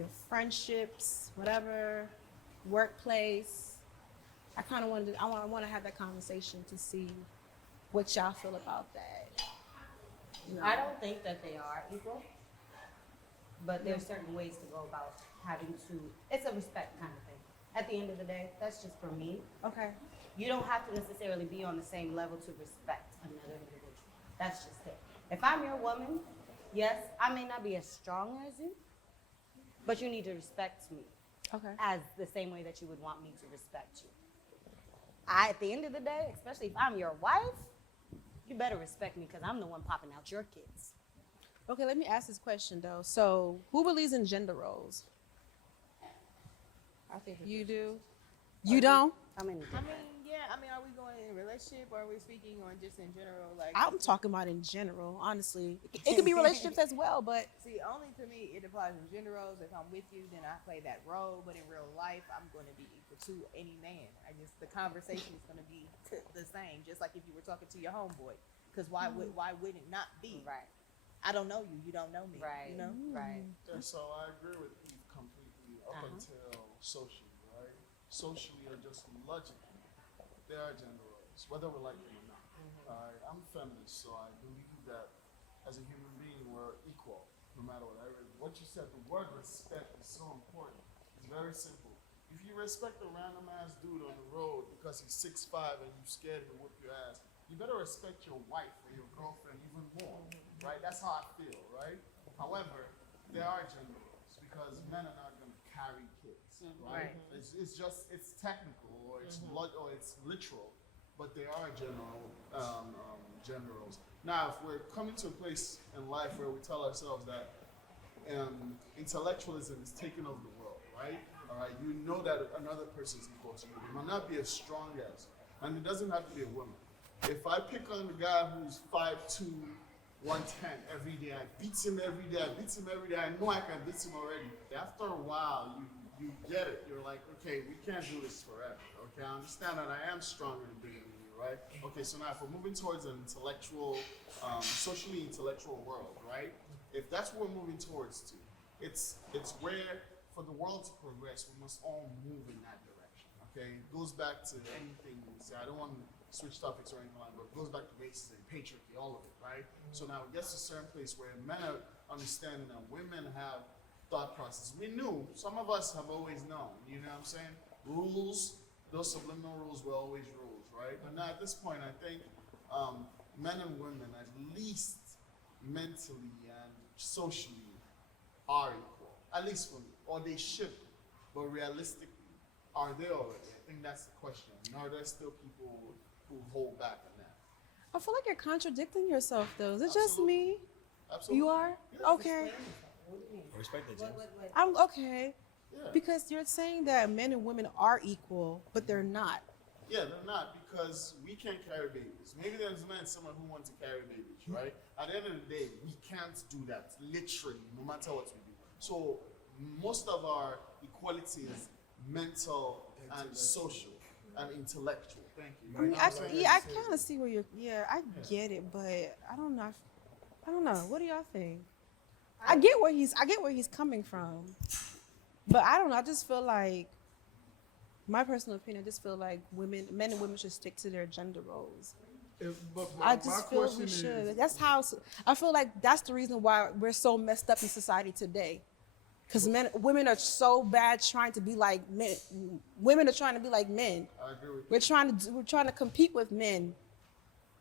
your friendships, whatever, workplace. I want to have that conversation to see what y'all feel about that. You know? I don't think that they are equal, but there's certain ways to go about having to. It's a respect kind of thing. At the end of the day, that's just for me. Okay. You don't have to necessarily be on the same level to respect another individual. That's just it. If I'm your woman, yes, I may not be as strong as you, but you need to respect me Okay. as the same way that you would want me to respect you. At the end of the day, especially if I'm your wife, you better respect me because I'm the one popping out your kids. Okay, let me ask this question though. So, who believes in gender roles? I think You do? You don't? I mean, Yeah. I mean, are we going in a relationship or are we speaking on just in general? Like, I'm talking about in general, honestly. It could be relationships as well, but see, only to me it applies in gender roles. If I'm with you, then I play that role. But in real life, I'm going to be equal to any man. The conversation is going to be the same. Just like if you were talking to your homeboy, because why would it not be? right, I don't know you. You don't know me. right, You know. right. Yeah, so I agree with Eve completely up until socially, right? Socially or just logically, there are gender roles, whether we like them or not. Alright, I'm feminist, so I believe that as a human being, we're equal, no matter what. What you said, the word respect is so important. It's very simple. If you respect a random ass dude on the road because he's 6'5" and you scared he'll whip your ass, you better respect your wife or your girlfriend even more, right? That's how I feel, right? However, there are gender roles because men are not going to carry kids, right? It's just, it's technical or it's literal, but there are gender roles. Now, if we're coming to a place in life where we tell ourselves that intellectualism is taking over the world, right? All right, you know that another person is equal to you. It might not be as strong as, and it doesn't have to be a woman. If I pick on the guy who's 5'2", 110 every day, I beat him every day, I know I can beat him already. After a while, you get it. You're like, okay, we can't do this forever. Okay, I understand that I am stronger and bigger than you, right? Okay, so now if we're moving towards an intellectual, socially intellectual world, right? If that's what we're moving towards to, it's where for the world to progress, we must all move in that direction. Okay, it goes back to anything we say. I don't want to switch topics or anything like that, but it goes back to racism, patriarchy, all of it, right? So now it gets to a certain place where men are understanding that women have thought process. We knew, some of us have always known, you know what I'm saying? Rules, those subliminal rules were always rules, right? But now at this point, I think men and women, at least mentally and socially, are equal, at least for me, or they should be. But realistically, are they already? I think that's the question. And are there still people who hold back on that? I feel like you're contradicting yourself though. Is it just Absolutely. me? Absolutely. You are? Yeah. Okay. What do you mean? Respect that, James. What? I'm okay. Yeah. Because you're saying that men and women are equal, but they're not. Yeah, they're not because we can't carry babies. Maybe there's men, someone who wants to carry babies, right? At the end of the day, we can't do that, literally, no matter what we do. So most of our equality is mental and social and intellectual. Thank you. I mean, I kind of see where you're. Yeah, I get it, but I don't know. I don't know. What do y'all think? I get where he's coming from, but I don't know. I just feel like, my personal opinion, I just feel like men and women should stick to their gender roles. I just feel we should. That's how I feel like that's the reason why we're so messed up in society today. Because women are so bad trying to be like men. Women are trying to be like men. I agree with you. We're trying to compete with men.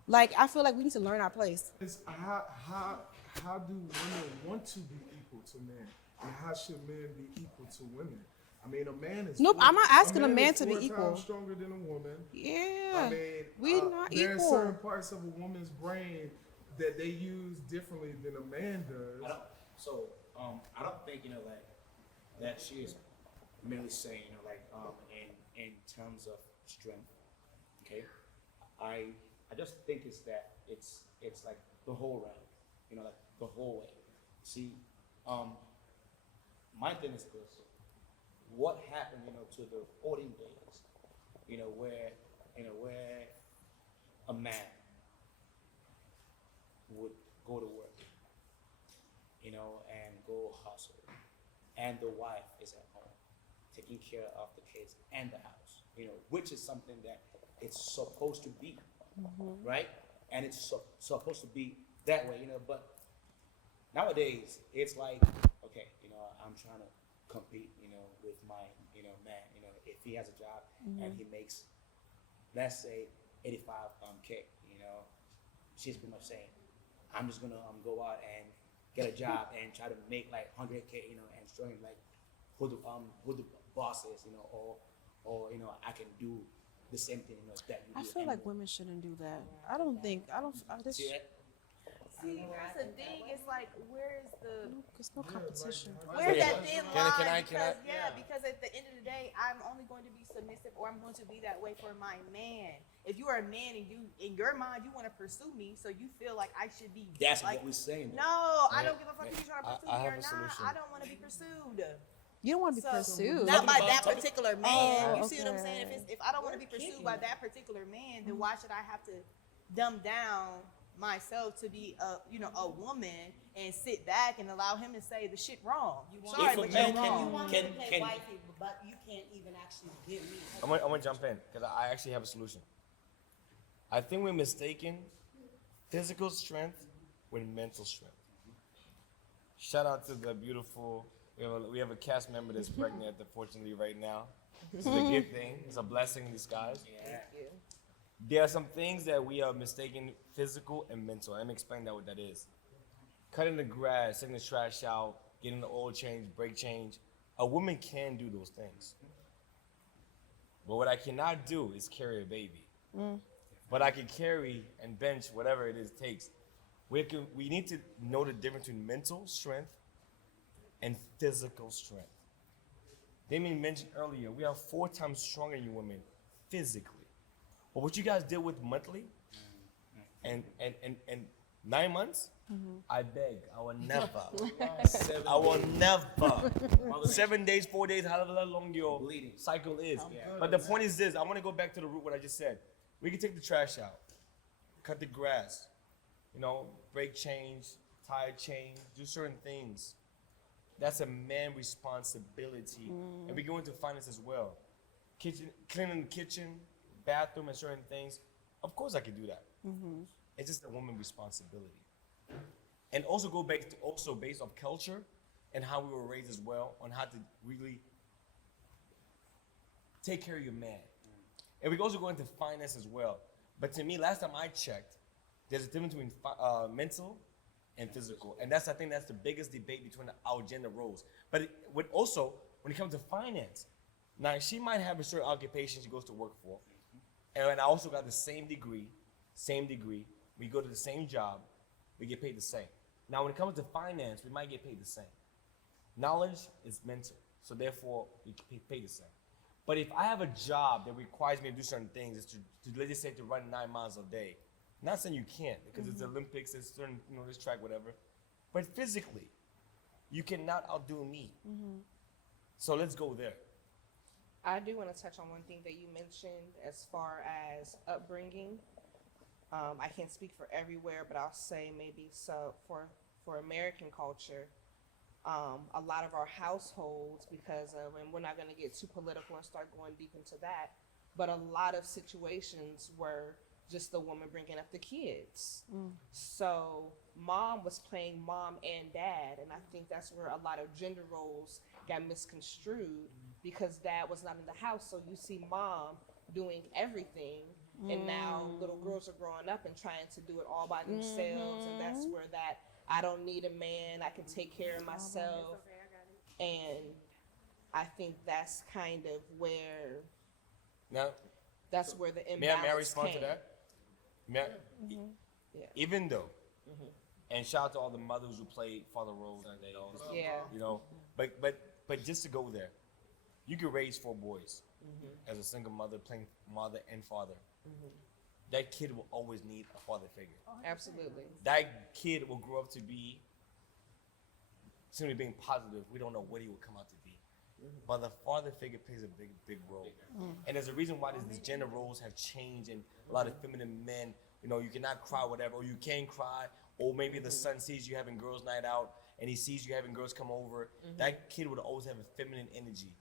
Like, I feel like we need to learn our place. How do women want to be equal to men? And how should men be equal to women? I mean, a man is. Nope, I'm not asking a man is to be 4 equal. times stronger than a woman. Yeah, I mean, we not there are equal. certain parts of a woman's brain that they use differently than a man does. I don't think that she is merely saying in terms of strength. Okay, I just think it's like the whole round, like the whole way. See, my thing is this: what happened, to the olden days, where a man would go to work, and go hustle, and the wife is at home, taking care of the kids and the house, which is something that it's supposed to be, right? And it's supposed to be that way, but nowadays it's like, okay, I'm trying to compete, with my, man, if he has a job and he makes, let's say 85K, she's pretty much saying, I'm just gonna go out and get a job and try to make like 100K, and showing like who the boss is, or I can do the same thing, that you do. I feel like women shouldn't do that. I don't think. I don't. This, See that? See, that's the thing. It's like, where is the there's no competition. where's that thin line? Can I? Because at the end of the day, I'm only going to be submissive, or I'm going to be that way for my man. If you are a man and you, in your mind, you want to pursue me, so you feel like I should be. That's like, what we're saying. No, I don't give a fuck if you're trying to pursue I me have or a not. solution. I don't want to be pursued. You don't want to be pursued. Not by Talking that about- particular man. Oh, You see what I'm saying? okay. If I don't want to be pursued by that particular man, then why should I have to dumb down myself to be a woman and sit back and allow him to say the shit wrong? Sorry, If a but man you're can- wrong. You want Can- me to play can- wifey, but you can't even actually give me. I'm gonna jump in because I actually have a solution. I think we're mistaken physical strength with mental strength. Shout out to the beautiful. We have a cast member that's pregnant, unfortunately, right now. This is a good thing. It's a blessing in disguise. Yeah. There are some things that we are mistaken physical and mental. Let me explain what that is. Cutting the grass, taking the trash out, getting the oil change, brake change. A woman can do those things. But what I cannot do is carry a baby. But I can carry and bench whatever it is takes. We need to know the difference between mental strength and physical strength. Damien mentioned earlier, we are 4 times stronger than you women physically. But what you guys did with monthly and 9 months, I beg, I will never. I will never. 7 days, 4 days, however long your Bleeding. cycle is. But the point is this, I want to go back to the root what I just said. We can take the trash out, cut the grass, brake change, tire change, do certain things. That's a man responsibility. And we go into finance as well. Cleaning the kitchen, bathroom, and certain things. Of course I can do that. It's just a woman responsibility. And also go back to also based on culture and how we were raised as well, on how to really take care of your man. And we can also go into finance as well. But to me, last time I checked, there's a difference between mental and physical. And I think that's the biggest debate between our gender roles. But when it comes to finance, now she might have a certain occupation she goes to work for. And I also got the same degree. We go to the same job, we get paid the same. Now when it comes to finance, we might get paid the same. Knowledge is mental, so therefore we get paid the same. But if I have a job that requires me to do certain things, is to let's just say to run 9 miles a day. Not saying you can't, because it's Olympics, it's certain, this track, whatever. But physically, you cannot outdo me. So let's go there. I do want to touch on one thing that you mentioned as far as upbringing. I can't speak for everywhere, but I'll say maybe so for American culture, a lot of our households, because of, and we're not going to get too political and start going deep into that, but a lot of situations were just the woman bringing up the kids. So mom was playing mom and dad, and I think that's where a lot of gender roles got misconstrued, because dad was not in the house. So you see mom doing everything, and now little girls are growing up and trying to do it all by themselves, and that's where that I don't need a man, I can take care of myself. And I think that's kind of where Now, that's where the may imbalance I respond came. to that? May I- Yeah. Even though, and shout out to all the mothers who played father roles and they all, Yeah. but just to go there, you could raise 4 boys as a single mother, playing mother and father. That kid will always need a father figure. Absolutely. That kid will grow up to be simply being positive. We don't know what he will come out to be. But the father figure plays a big role. And there's a reason why these gender roles have changed, and a lot of feminine men, you cannot cry, whatever, or you can cry, or maybe the son sees you having girls' night out, and he sees you having girls come over, that kid would always have a feminine energy,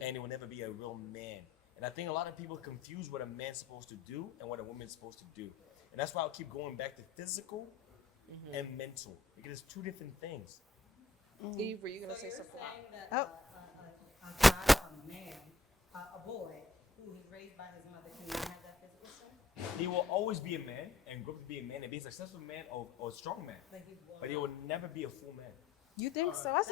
and it will never be a real man. And I think a lot of people confuse what a man's supposed to do and what a woman's supposed to do. And that's why I'll keep going back to physical and mental, because it's two different things. Eve, were you gonna say you're something? saying that Oh. a guy, a man, a boy who is raised by his mother cannot have that physical strength? He will always be a man and grow up to be a man and be a successful man or a strong man, but he will never be a full man. You think so? That's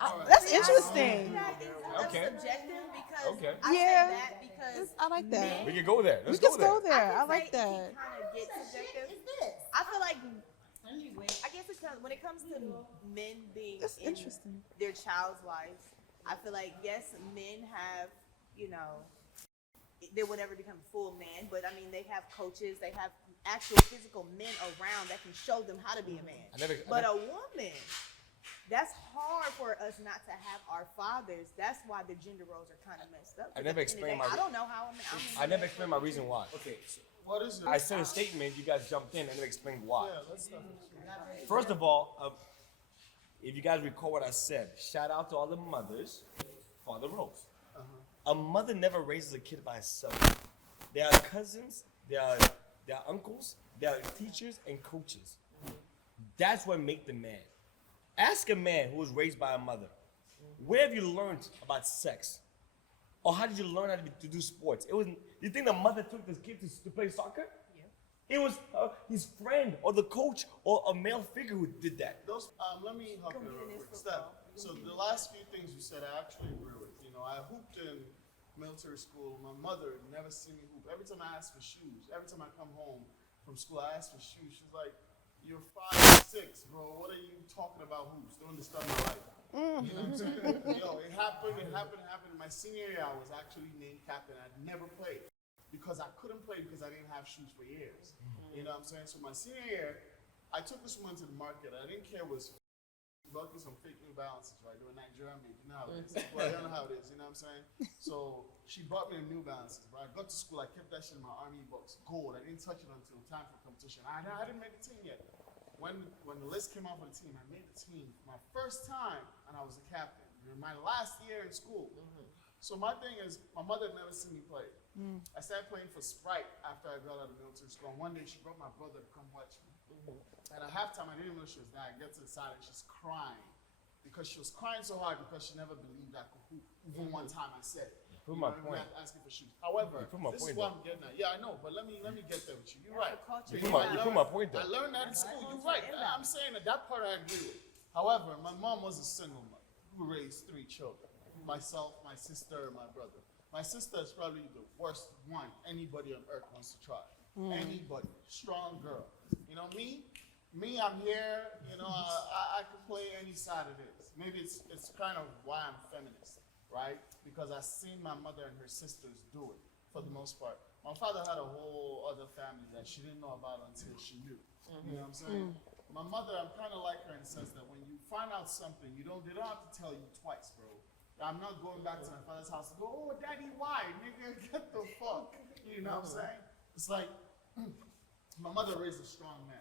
all right. that's interesting. Yeah, I think that's Okay. subjective because Okay. I Yeah. say that because I like that. We can go there. We Let's can go there. go there. I can like say that. It kind of gets subjective. Is this? I feel like Anyway, I guess it's when it comes to men being That's in interesting. their child's lives, I feel like yes, men have, you know, they will never become full men, but I mean they have coaches, they have actual physical men around that can show them how to be a man. But a woman, that's hard for us not to have our fathers. That's why the gender roles are kind of messed up. I 'Cause never at the end of the explained day, my- I don't know how a man. I never explained my reason why. Okay, so What is it? I said a statement, you guys jumped in, I never explained why. Yeah, let's start. First of all, if you guys recall what I said, shout out to all the mothers for the roles. A mother never raises a kid by herself. There are cousins, there are uncles, there are teachers and coaches. That's what make the man. Ask a man who was raised by a mother, where have you learned about sex? Or how did you learn how to do sports? You think the mother took this kid to play soccer? It was his friend or the coach or a male figure who did that. Those, let me help you real quick. Steph, so the last few things you said, I actually agree with. You know, I hooped in military school. My mother never seen me hoop. Every time I asked for shoes, every time I come home from school, I ask for shoes. She's like, "You're 5'6", bro. What are you talking about hoops? Don't understand my life." You know what I'm saying? Yo, it happened. My senior year, I was actually named captain. I'd never played because I couldn't play because I didn't have shoes for years. You know what I'm saying? So my senior year, I took this woman to the market. I didn't care what. Bought me some fake New Balances, right? They were Nigerian made. You know how it is. Well, I don't know how it is. You know what I'm saying? So she bought me the New Balances, right? I got to school. I kept that shit in my army box, gold. I didn't touch it until time for competition. I didn't make the team yet. When the list came out for the team, I made the team my first time, and I was the captain. During my last year in school. So my thing is, my mother never seen me play. I started playing for Sprite after I got out of military school. And one day she brought my brother to come watch me. And at halftime, I didn't know she was there. I get to the side and she's crying because she was crying so hard because she never believed I could hoop. Even one time I said it. Prove my You point. know, asking for shoes. However, You prove my this point, is what though. I'm getting at. Yeah, I know, but let me get there with you. You're right. culture. You prove my point, I though. learned that in school. You're right. I'm saying that part I agree with. However, my mom was a single mother who raised 3 children. Myself, my sister, and my brother. My sister is probably the worst one anybody on earth wants to try. Anybody. Strong girl. You know, me, I'm here, you know, I can play any side it is. Maybe it's kind of why I'm feminist, right? Because I've seen my mother and her sisters do it for the most part. My father had a whole other family that she didn't know about until she knew. You know what I'm saying? My mother, I'm kind of like her in the sense that when you find out something, they don't have to tell you twice, bro. I'm not going back to my father's house and go, "Oh, daddy, why? Nigga, get the fuck." You know what I'm saying? It's like, my mother raised a strong man.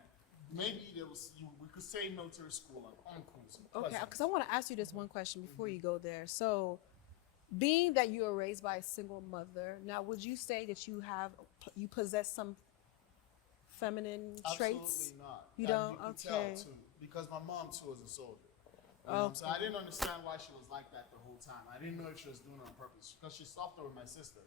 Maybe we could say military school, like uncles. and Okay, cousins. because I want to ask you this one question before you go there. So, being that you were raised by a single mother, now would you say that you possess some feminine traits? Absolutely not. You And don't? You can Okay. tell too, because my mom too was a soldier. You know what I'm saying? I didn't understand why she was like that the whole time. I didn't know if she was doing it on purpose. Because she's softer with my sister,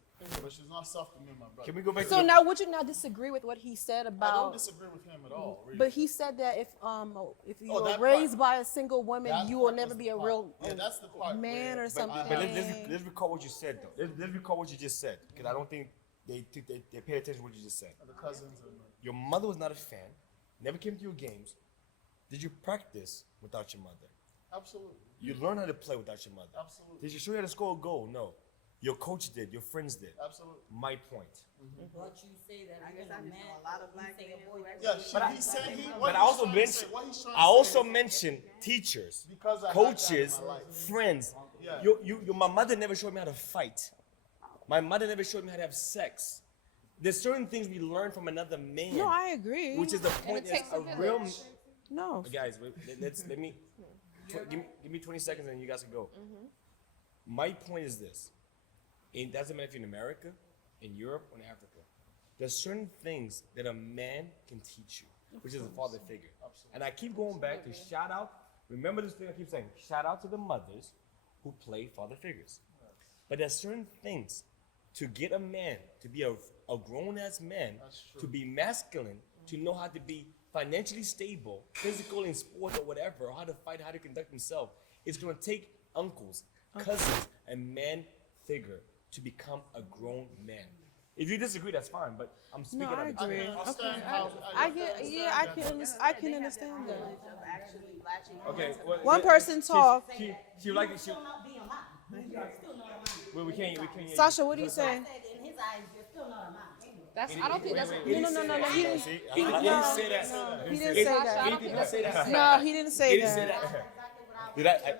but she's not soft with me and my brother. Can we go back So to now, would you not disagree with what he said I don't about? disagree with him at all. Really. But he said that if you Oh, were that raised part. by a single woman, That you will part never was be the a part. real Yeah, that's the part man where- or something. but let's recall what you said, though. Let's recall what you just said, because I don't think they paid attention to what you just said. the cousins and Your mother was not a fan, never came to your games. Did you practice without your mother? absolutely, You learned how to play without your mother. absolutely, Did you show you how to score a goal? No. Your coach did, your friends did. absolutely. My point. But you say that I guess because I a just man, know a lot of you black say men a boy who that's Yeah, actually- he said he. But I also mentioned, I also mentioned teachers, Because I had that coaches, in my life. friends. Yeah. My mother never showed me how to fight. My mother never showed me how to have sex. There's certain things we learn from another man. No, I agree. Which is the point. it takes Is a a real village. No. guys. Let me. give me 20 seconds and you guys can go. My point is this. It doesn't matter if you're in America, in Europe, or in Africa. There's certain things that a man can teach you, which is a father figure. And I keep going back to shout out. Remember this thing I keep saying. Shout out to the mothers who play father figures. But there's certain things to get a man to be a grown-ass man, to be masculine, to know how to be financially stable, physical in sport or whatever, or how to fight, how to conduct himself. It's going to take uncles, cousins, a man figure to become a grown man. If you disagree, that's fine, but I'm speaking No, I out of agree. experience. I can understand that. Of actually latching on Okay, to well, One person talk. She like it. Still not being a mom. You're still not a mom. Well, we can't. Sasha, what do you say? I said in his eyes, you're still not a mom. That's. I don't think that's. No. He didn't say He didn't say that. He didn't say that. No, he didn't say that.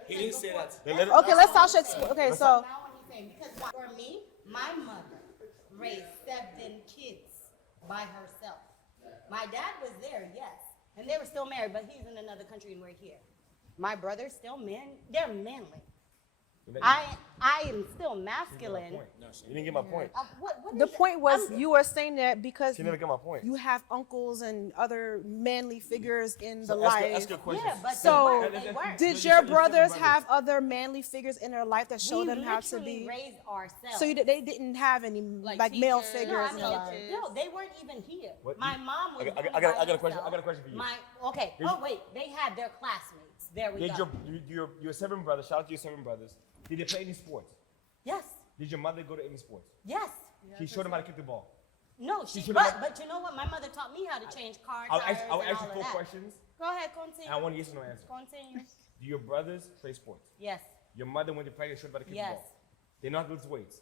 He didn't say that. Okay, let Sasha explain. Okay, so Now what he's saying, because for me, my mother raised 7 kids by herself. My dad was there, yes, and they were still married, but he's in another country and we're here. My brother's still they're manly. I am still masculine. No, you didn't get my point. What the is it? point was you were saying that because She never got my point. you have uncles and other manly figures in the So life. ask your question. Yeah, but So, they weren't. did your brothers have other manly figures in their life that showed We them how to literally be? raised ourselves. So they didn't have any like male teachers. figures in their No, life. no, they weren't even here. What? My mom was. I got a question. I got a question for you. Okay. Oh wait, they had their classmates. There we Did go. your 7 brothers? Shout out to your 7 brothers. Did they play any sports? Yes. Did your mother go to any sports? Yes. She showed them how to kick the ball. No, should've but had- but you know what? My mother taught me how to change car I'll tires ask and you all 4 of that. questions, Go ahead, continue. and I want a yes or no answer. Continue. Do your brothers play sports? Yes. Your mother went to practice, showed them how to kick Yes. the ball. They know how to lift weights.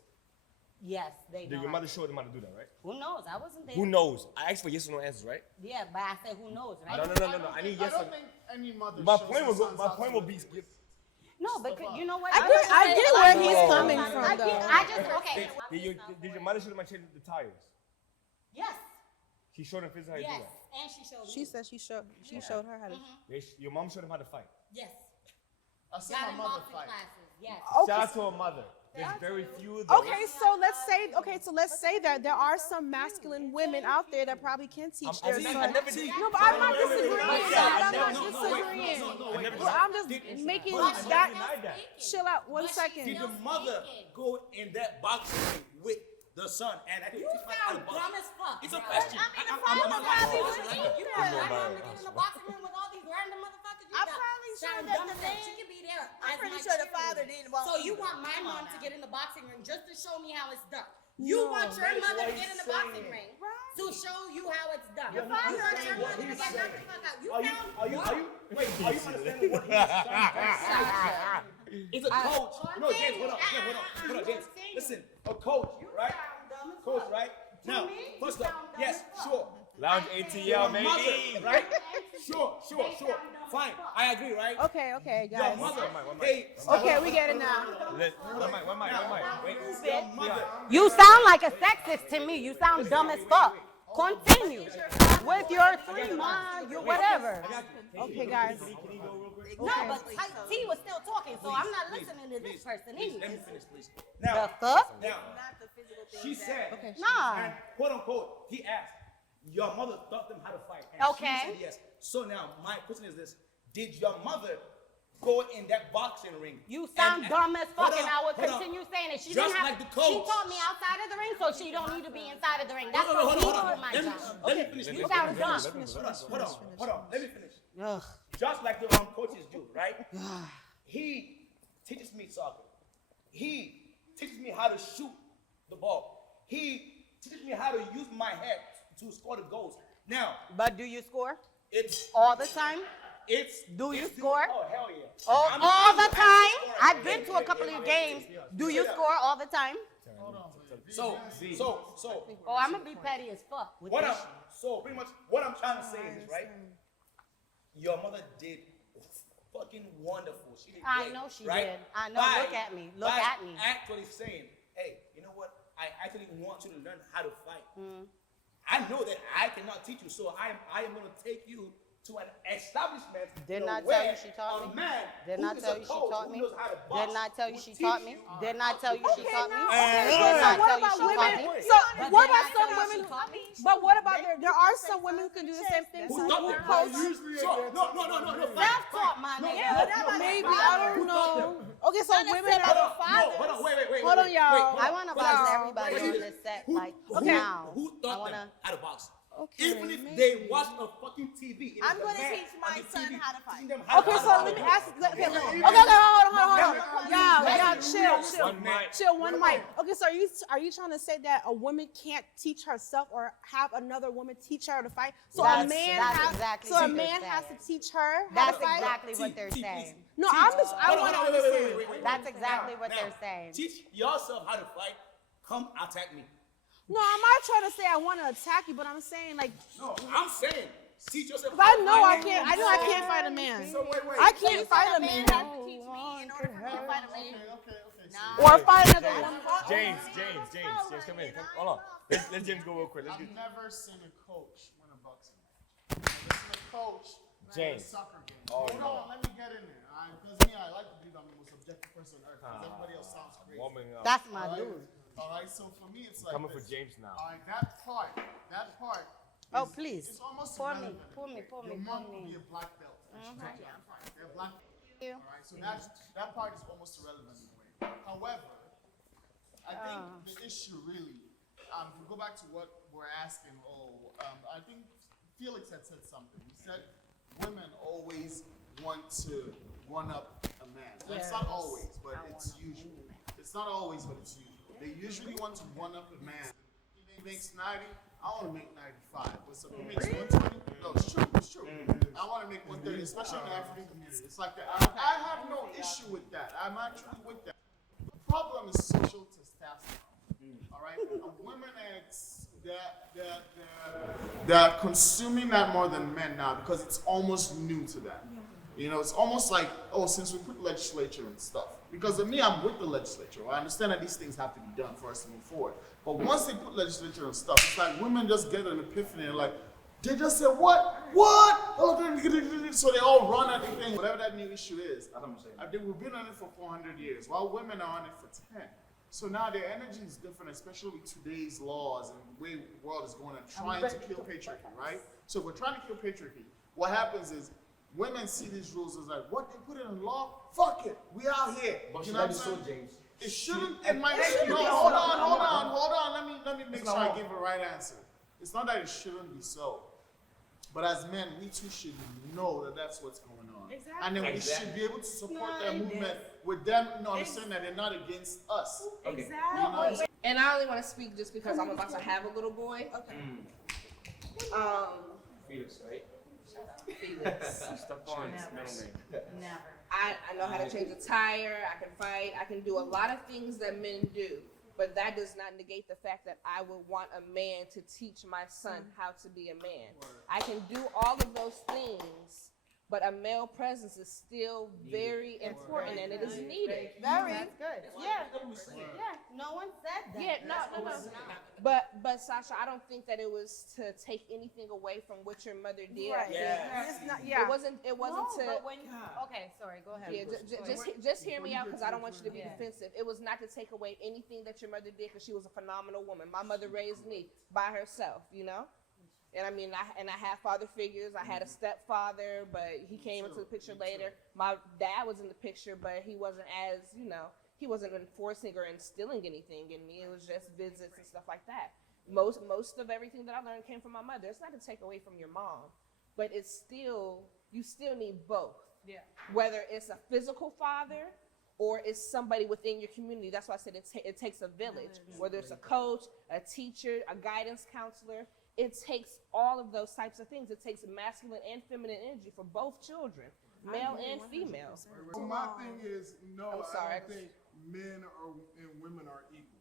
Yes, they Did know. your how mother to- show them how to do that, right? Who knows? I wasn't there. Who knows? I asked for yes or no answers, right? Yeah, but I said who knows, right? No. I need yes I or don't think any mother My shows point her will go. sons My how point to will lift be. weights. No, but you know what? I get where he's coming I from, though. okay. Did your mother show them how to change the tires? Yes. She showed them physically how to Yes. do that. And she showed me. She said she showed her how to. Your mom showed them how to fight. Yes. I see Got my in mother boxing fight. classes. Yes. Shout out to her mother. There's very few of those. Okay, so let's say that there are some masculine women out there that probably can teach their sons. No, but I'm not disagreeing. I'm not disagreeing. Well, I'm just making that. Chill out 1 second. Did your mother go in that boxing ring with the son? And I think You sound dumb as fuck. It's a bro. question. I mean, the I'm father not probably asking would a eat. You know, Yeah. I want to get in the boxing room with all these random motherfuckers. You I'm got- probably sure sound that dumb the as hell. man- She could be there. I'm as pretty my sure the father cheerleader. didn't want So you either. want my Come on mom to now. get in the boxing ring just to show me how it's done. You No. want your mother to what get in the he's boxing saying. ring to show you how it's done. Your You father- want your what mother to he's get knocked the saying. fuck out. You Are you sound understanding what he's saying? It's a coach. No, James, hold on, James. Listen, a coach, right? Coach, right? Now, first off, yes, sure. Lounge ATL, Your mother, baby. right? Sure. Fine, I agree, right? Okay, Your guys. mother, hey, Okay, we get it now. One mic. Wait. your mother. You sound like a sexist to me. You sound dumb as fuck. Continue with your 3 miles, you whatever. Okay, guys. No, but T was still talking, so I'm not listening to this person Let me anyway. finish, please. The Now, fuck? now, Not the physical things she that- said, Nah. and quote unquote, he asked, your mother taught them how to fight. And Okay. she said yes. So now, my question is this. Did your mother go in that boxing ring? You sound and- dumb as fuck, hold and on, I would hold on. continue saying it. She Just didn't have. like the coach. She taught me outside of the ring, so she don't need to be inside of the ring. That's Hold what on, we hold do on. my Let job. me finish. You sound dumb. Hold on. Let me finish. Ugh. Just like the coaches do, right? He teaches me soccer. He teaches me how to shoot the ball. He teaches me how to use my head to score the goals. Now, But do you score it's all the time? Do you score? Oh hell yeah! Oh, I'm- all the I'm time? scoring. I've been to a couple of games. Do you score all the time? So, Oh, I'm gonna be petty as fuck with what this I'm, shit. so pretty much what I'm trying to say is this, right? Your mother did fucking wonderful. She did I great, know she right? did. I know. Look at me. Look by at me. Actually saying, hey, you know what? I actually want you to learn how to fight. Mm. I know that I cannot teach you, so I am going to take you to an establishment. Didn't I tell where you she taught a me? man Didn't who I is tell a you she coach, taught who me? knows how to box, Didn't I tell you will she teach taught me? you Didn't I tell you she Okay, taught me? now, Didn't so I what tell you about she women? taught me? So But what didn't about I some tell you women? she taught me? But what about there are some women who can do the same thing. Who too. taught them? Coach. Usually Sure. No. Self-taught, my nigga. Maybe I don't know. Okay, so women are. Hold on, wait. Hold on, y'all. I want to Hold box on. everybody on this set, like, Okay. now. Who I taught wanna. them how to box? Okay, Even if maybe. they watch a fucking TV, I'm gonna teach my son how to fight. Okay, so let me ask. Okay, hold on. Y'all, chill. One mic. Chill, one mic. Okay, so are you trying to say that a woman can't teach herself or have another woman teach her to fight? So That's a man exactly so what a they're man has saying. to teach her how That's to fight? exactly what they're saying. No, I want to understand. Wait. That's exactly what Now, they're saying. Teach yourself how to fight. Come attack me. No, I'm not trying to say I want to attack you, but I'm saying like, No, I'm saying teach yourself. but I know I can't. I know I can't fight a man. So wait. I can't fight a Man man has to teach me in order for me to fight a man. Okay. or fight another woman. James, come in. Hold on. Let James go real quick. Let's I've get never seen a coach win a boxing match. I've never seen a coach win a James. soccer game. Oh, Hold no. on, let me get in there. Because me, I like to believe I'm the most objective person on earth. Because everybody else sounds crazy. warming up. That's my All right? dude. All right, so for me, it's like Coming for this. James now. All right, that part. Oh, is- please. It's almost Pour me, irrelevant. pour me. Your mom will be a black belt. and she'll teach you how to fight. They're black. you. All right, so that part is almost irrelevant in a way. However, I think the issue really, to go back to what we're asking, I think Felix had said something. He said women always want to one up a man. That's not always, but it's usual. It's not always, but it's usual. They usually want to one up a man. He makes 90, I want to make 95. But so he makes 120. No, it's true. I want to make 130, especially in the African community. It's like that. I have no issue with that. I'm actually with that. The problem is social testosterone. All right, women they're consuming that more than men now because it's almost new to them. You know, it's almost like, since we put legislature and stuff. Because of me, I'm with the legislature. I understand that these things have to be done for us to move forward. But once they put legislature and stuff, it's like women just get an epiphany and like, they just say, what? So they all run at the thing, whatever that new issue is. We've been on it for 400 years, while women are on it for 10. So now their energy is different, especially with today's laws and the way the world is going and trying to kill patriarchy, right? So if we're trying to kill patriarchy, what happens is women see these rules as like, what, they put it in law? Fuck it, we out here. But You know what I'm should saying? that be so, James? It shouldn't, it might, no, hold on, let me make sure I give a right answer. It's not that it shouldn't be so, but as men, we too should know that that's what's going on. Exactly. And then we should be able to support that movement with them, understand that they're not against us. Okay. You know? And I only want to speak just because I'm about to have a little boy. Felix, right? Felix. Stephon is middle name. Never. I know how to change a tire. I can fight. I can do a lot of things that men do. But that does not negate the fact that I would want a man to teach my son how to be a man. I can do all of those things, but a male presence is still very important and it is needed. Very. That's good. Yeah. Yeah. No one said that. Yeah, no. But Sasha, I don't think that it was to take anything away from what your mother did. Right. Yeah. It's not, It wasn't No, to. but when okay, sorry, go ahead. Yeah, just hear me out because I don't want you to be defensive. It was not to take away anything that your mother did because she was a phenomenal woman. My mother raised me by herself, you know? And I mean, I have father figures. I had a stepfather, but he came into the picture later. My dad was in the picture, but he wasn't as, he wasn't enforcing or instilling anything in me. It was just visits and stuff like that. Most of everything that I learned came from my mother. It's not to take away from your mom, but you still need both. Yeah. Whether it's a physical father or it's somebody within your community. That's why I said it takes a village. Whether it's a coach, a teacher, a guidance counselor, it takes all of those types of things. It takes masculine and feminine energy for both children, male and female. So my thing is, no, I'm sorry. I don't think men and women are equal.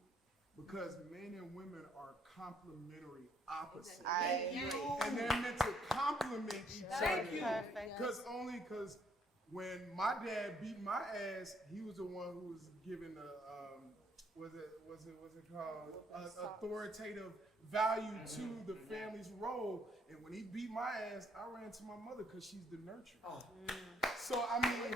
Because men and women are complementary opposites. And they're meant to complement each other. Because when my dad beat my ass, he was the one who was given was it called authoritative value to the family's role. And when he beat my ass, I ran to my mother because she's the nurturer. So I mean,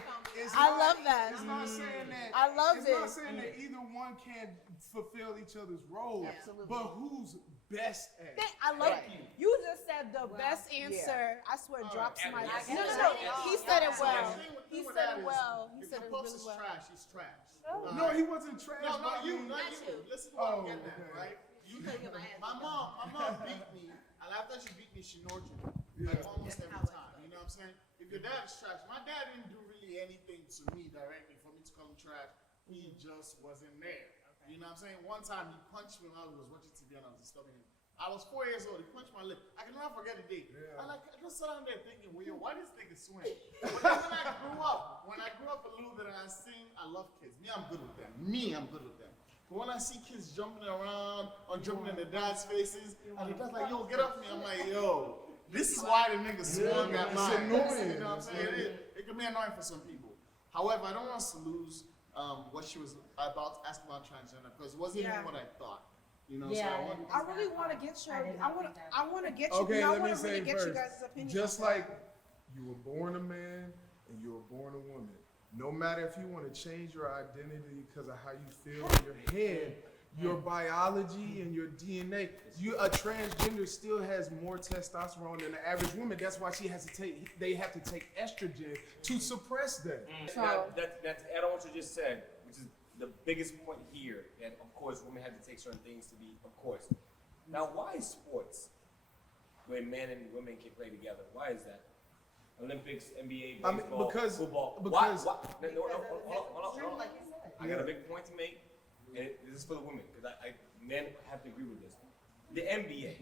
I love that. It's not saying that. I love it's it. not saying that either one can't fulfill each other's role. Absolutely. But who's best at it? I love you just said the best answer. I swear, drops my. No. He said it well. He said it well. He said it really well. Trash. He's trash. No, he wasn't trash. No, but I not you. mean- Listen to what I'm getting at, okay. right? My mom beat me, and after she beat me, she nurtured me. Like almost every time. You know what I'm saying? If your dad is trash, my dad didn't do really anything to me directly for me to call him trash. He just wasn't there. You know what I'm saying? One time he punched me when I was watching TV and I was disturbing him. I was 4 years old. He punched my lip. I can never forget the day. I just sat down there thinking, well, yo, why this nigga swing? But then when I grew up a little bit and I sing, I love kids. I'm good with them. But when I see kids jumping around or jumping in their dad's faces, and the dad's like, yo, get off me. I'm like, yo, this is why the nigga swung at mine. Annoying. You know what I'm saying? It can be annoying for some people. However, I don't want us to lose what she was about to ask about transgender because it wasn't even what I thought. You know, so I really want to get your. I want to get you. Okay, I let me want to really say get you first. guys' opinion. Just on like you were born a man and you were born a woman. No matter if you want to change your identity because of how you feel in your head, your biology and your DNA, a transgender still has more testosterone than the average woman. That's why they have to take estrogen to suppress that. That add on what you just said, which is the biggest point here, that of course women have to take certain things to be, of course. Now, why is sports where men and women can play together? Why is that? Olympics, NBA, baseball, football. Why? No, hold on. I got a big point to make, and this is for the women, because men have to agree with this. The NBA,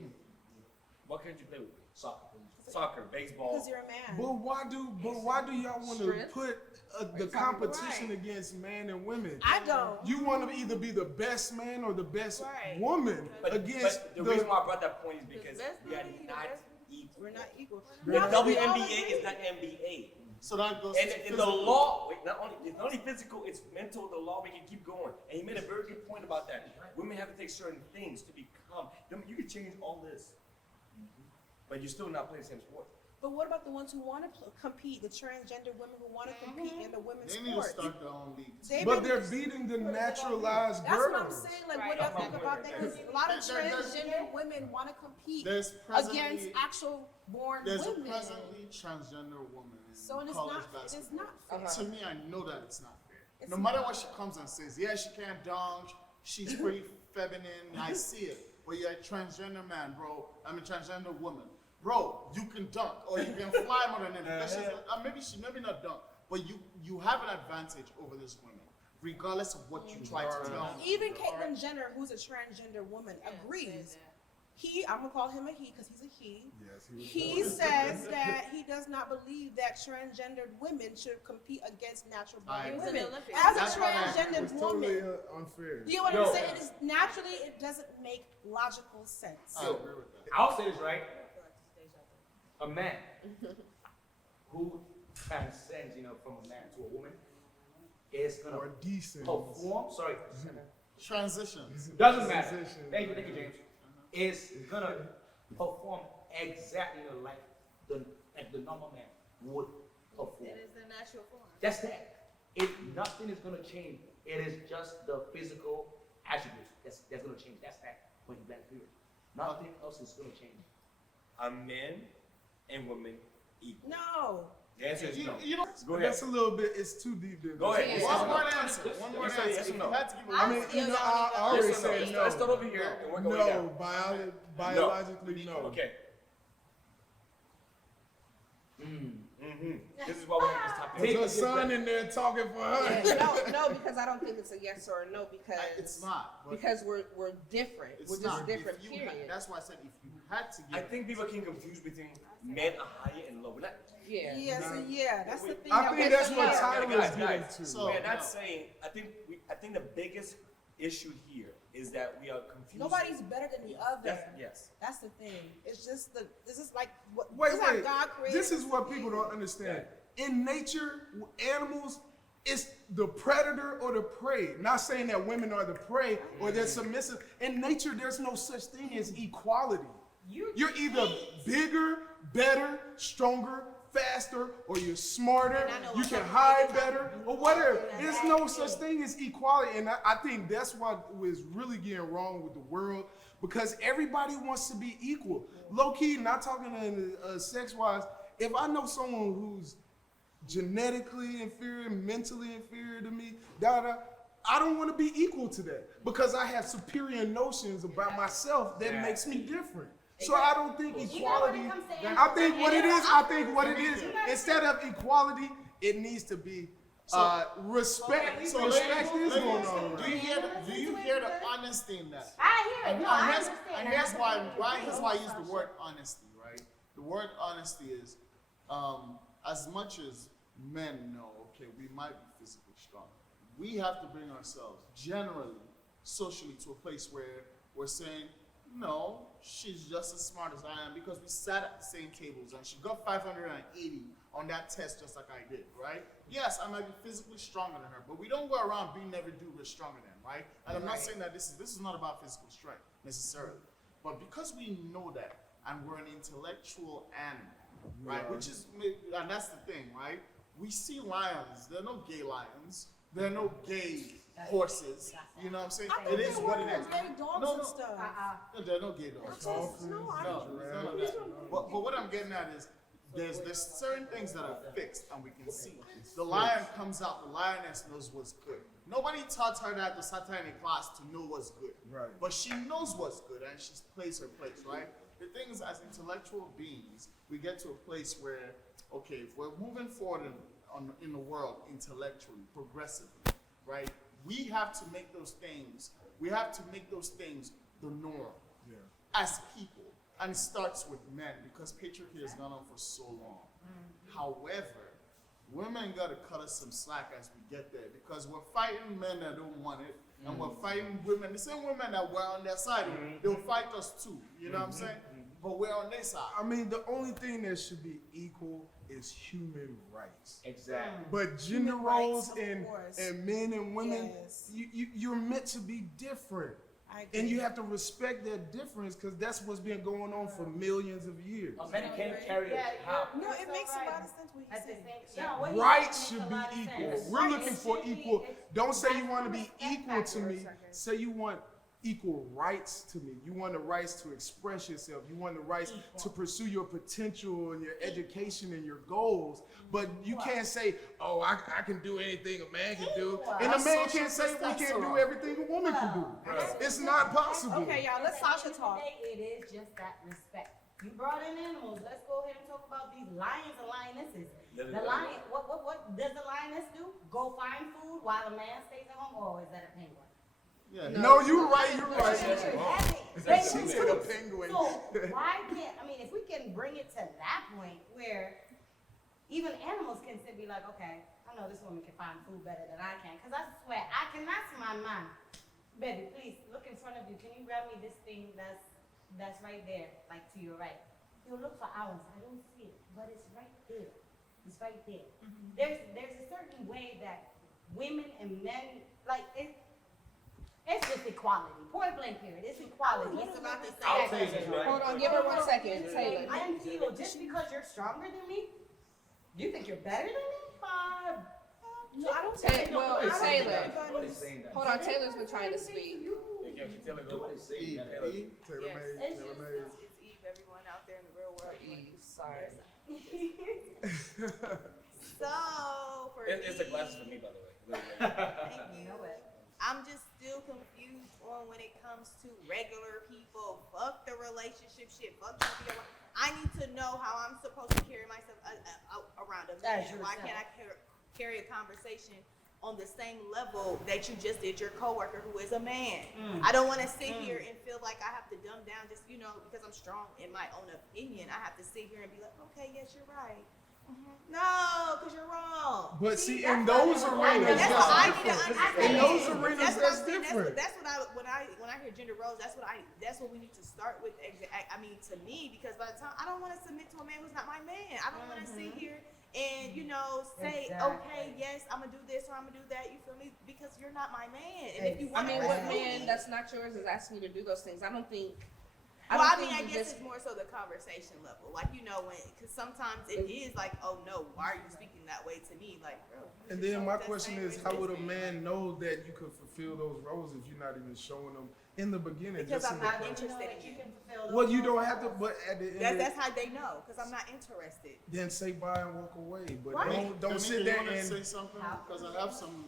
what can't you play with? Soccer, baseball. because you're a man. But why do y'all want to put the competition against man and women? I don't. You want to either be the best man or the best woman against but the reason why I brought that point is because we are not equal. We're not equal. The WNBA is not NBA. So that goes And to in the law, it's not only physical, it's mental, the law, we can keep going. And he made a very good point about that. Women have to take certain things to become. You can change all this, but you're still not playing the same sport. But what about the ones who want to compete? The transgender women who want to compete in the women's They need to sport. start their own leagues. But they're beating the naturalized That's girls. what I'm saying. Like, what do you think about that? Because a lot of transgender women want to compete There's against presently actual born there's a women. presently transgender woman in So it's college not. It is basketball. not fair. To me, I know that it's not fair. It's No matter what she comes and says, yeah, she can't dunk, she's pretty feminine, I see it. But you're a transgender man, bro. I'm a transgender woman. Bro, you can dunk, or you can fly more than them. Maybe not dunk, but you have an advantage over this woman, regardless of what you try to tell me. Even Caitlyn Jenner, who's a transgender woman, agrees. I'm gonna call him a he because he's a he. Yes, He says that he does not believe that transgendered women should compete against natural I born agree. women. As That's a why I- transgendered It's totally woman, unfair. you know what I'm saying? It is naturally, it doesn't make logical sense. I agree with that. I'll say this right. A man who transcends, from a man to a woman is gonna Or decent. perform. Sorry, Transitions. doesn't matter. Transition. Thank you, James. Is gonna perform exactly like the normal man would perform. It is the natural form. That's that. Nothing is gonna change. It is just the physical attributes that's gonna change. That's that. Point blank period. Nothing else is gonna change. Are men and women equal? No. The answer is no. You know, Go ahead. That's a little bit. It's too deep. There. Go ahead. one more answer. One more You say answer. yes or If you no? had to give I mean, I already Yes or no? said Let's start no. over here and work our way No, down. biologically no. Okay. This is why we have this topic. There's a son in there talking for her. No, because I don't think it's a yes or a no because it's not. But because we're different. it's We're just not. different. If you Period. that's why I said if you had to I give. think people can confuse between men are higher and lower. Not, Yeah. Yeah, that's the thing. I that think we're that's what saying. Tyler was getting guys. to. So- we're not no. saying. I think the biggest issue here is that we are confused. Nobody's better than the other. Yes. That's the thing. It's just this is like what Wait, this is how God created. This is what people don't understand. In nature, animals, it's the predator or the prey. Not saying that women are the prey or they're submissive. In nature, there's no such thing as equality. You're either bigger, better, stronger, faster, or you're smarter, you can hide better, or whatever. There's no such thing as equality. And I think that's what was really getting wrong with the world, because everybody wants to be equal. Low key, not talking sex wise, if I know someone who's genetically inferior, mentally inferior to me, I don't want to be equal to that, because I have superior notions about myself that makes me different. So I don't think equality, I think what it is, instead of equality, it needs to be respect. So Respect is going on. Do you hear the honesty in that? I hear it. No, I understand. And here's why I use the word honesty, right? The word honesty is, as much as men know, okay, we might be physically strong, we have to bring ourselves generally, socially, to a place where we're saying, no, she's just as smart as I am, because we sat at the same tables and she got 580 on that test just like I did, right? Yes, I might be physically stronger than her, but we don't go around being every dude we're stronger than, right? And I'm not saying that this is not about physical strength necessarily, but because we know that and we're an intellectual animal, right? Which is, and that's the thing, right? We see lions. There are no gay lions. There are no gay horses. You know what I'm saying? It is what it is. Gay dogs and stuff. No, there are no gay dogs. No, I No, none of that. But what I'm getting at is there's certain things that are fixed and we can see. The lion comes out, the lioness knows what's good. Nobody taught her that the satanic class to know what's good. Right. But she knows what's good and she plays her place, right? The thing is, as intellectual beings, we get to a place where, okay, if we're moving forward in the world intellectually, progressively, right? We have to make those things the norm as people. And it starts with men, because patriarchy has gone on for so long. However, women got to cut us some slack as we get there, because we're fighting men that don't want it, and we're fighting women, the same women that were on their side, they'll fight us too, you know what I'm saying? But we're on their side. I mean, the only thing that should be equal is human rights. Exactly. But gender Human roles rights, of and course. men and women, Yes. you're meant to be different. I agree. And you have to respect that difference, because that's what's been going on for millions of years. A man can't carry a top. No, it makes a lot of sense what At the you same said. no, what he Rights said should makes a be lot of equal. sense. We're Right, looking it for should be- equal. Don't say you want to be that's equal to me. respect Say you want equal rights to me. You want the rights to express yourself. You want the rights to pursue your potential and your education and your goals. But you can't say, oh, I can do anything a man can do. And a man can't say we can't do everything a woman can do. It's not possible. Okay, y'all, let's Sasha talk. It is just that respect. You brought in animals. Let's go ahead and talk about these lions and lionesses. The lion, what does the lioness do? Go find food while the man stays at home, or is that a penguin? Yeah. No, you're right. They She do said a too. penguin. So why can't, I mean, if we can bring it to that point where even animals can sit be like, okay, I know this woman can find food better than I can, because I swear, I cannot see my mind. Baby, please, look in front of you. Can you grab me this thing that's right there, like to your right? You'll look for hours. I don't see it, but it's right there. It's right there. There's a certain way that women and men, like, it's just equality. Point blank period. It's equality. Just about to say I'll that. say this, right? Hold on, give her 1 second, Taylor. I don't feel just because you're stronger than me, you think you're better than me? No, I don't Tay- think well, I don't think Taylor. everybody's- Nobody's saying that. Hold on, Taylor's been trying to speak. Nobody's saying that. Taylor made. It's Eve, everyone out there in the real world. Sorry. So, for It's the me, glasses for me, by the way. thank you. You know it. I'm just still confused on when it comes to regular people. Fuck the relationship shit. Fuck you. I need to know how I'm supposed to carry myself around a man. As Why yourself. can't I carry a conversation on the same level that you just did your coworker who is a man? I don't want to sit here and feel like I have to dumb down just, because I'm strong in my own opinion. I have to sit here and be like, okay, yes, you're right. No, because you're wrong. But see, that's in what- those arenas, that's what I that's need to different. understand. In those arenas, That's what that's I'm saying. different. That's what when I hear gender roles, that's what we need to start with. I mean, to me, because by the time I don't want to submit to a man who's not my man. I don't want to sit here and you know say okay, yes, I'm gonna do this or I'm gonna do that. You feel me? Because you're not my man. And if you I want mean, to what man that's not yours is asking you to do those things? I don't think. Well, I don't mean, I think guess this- it's more so the conversation level. Like, you know, because sometimes it is like, oh no, why are you speaking that way to me? Like, bro. you And should then show my that question same is, way how to would a this man know that you could fulfill those roles if you're not even showing them in the beginning? Because just I'm in not the- interested in you. Well, you don't have to, but at the end, That's how they know, because I'm not interested. then say bye and walk away. But Right. don't sit there You want to and say something? Because I have some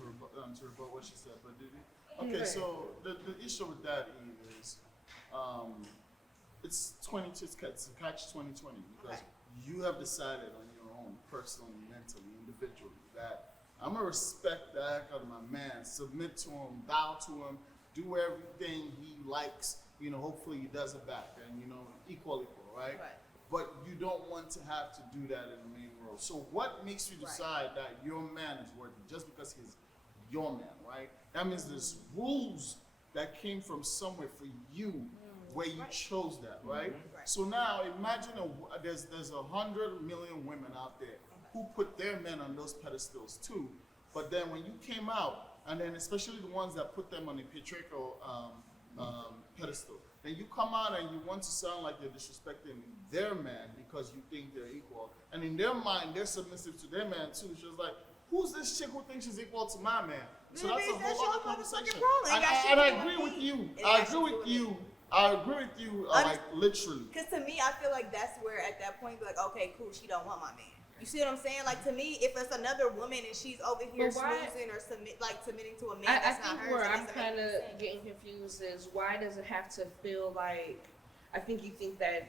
to rebut what she said, but did you? Okay, so the issue with that is, it's it's a catch 2020 because Right. you have decided on your own, personally, mentally, individually, that I'm gonna respect the heck out of my man, submit to him, bow to him, do everything he likes. You know, hopefully he does it back, and you know, equal, right? Right. But you don't want to have to do that in the main role. So what makes you decide that your man is worthy just because he's your man, right? That means there's rules that came from somewhere for you where you chose that, right? Right. So now imagine there's 100 million women out there who put their men on those pedestals too. But then when you came out, and then especially the ones that put them on a patriarchal pedestal, then you come out and you want to sound like you're disrespecting their man because you think they're equal. And in their mind, they're submissive to their man too. She's like, who's this chick who thinks she's equal to my man? So Maybe that's a that's whole other your conversation. motherfucking problem. It And, got shit and to I do with agree with me. you. It I got shit agree to do with with you. I agree with you, like literally. Because to me, I feel like that's where at that point, be like, okay, cool, she don't want my man. You see what I'm saying? Like to me, if it's another woman and she's over here But why- snoozing or submitting to a man I that's think not hers, where it I'm doesn't make kind any of sense. getting confused is why does it have to feel like? I think you think that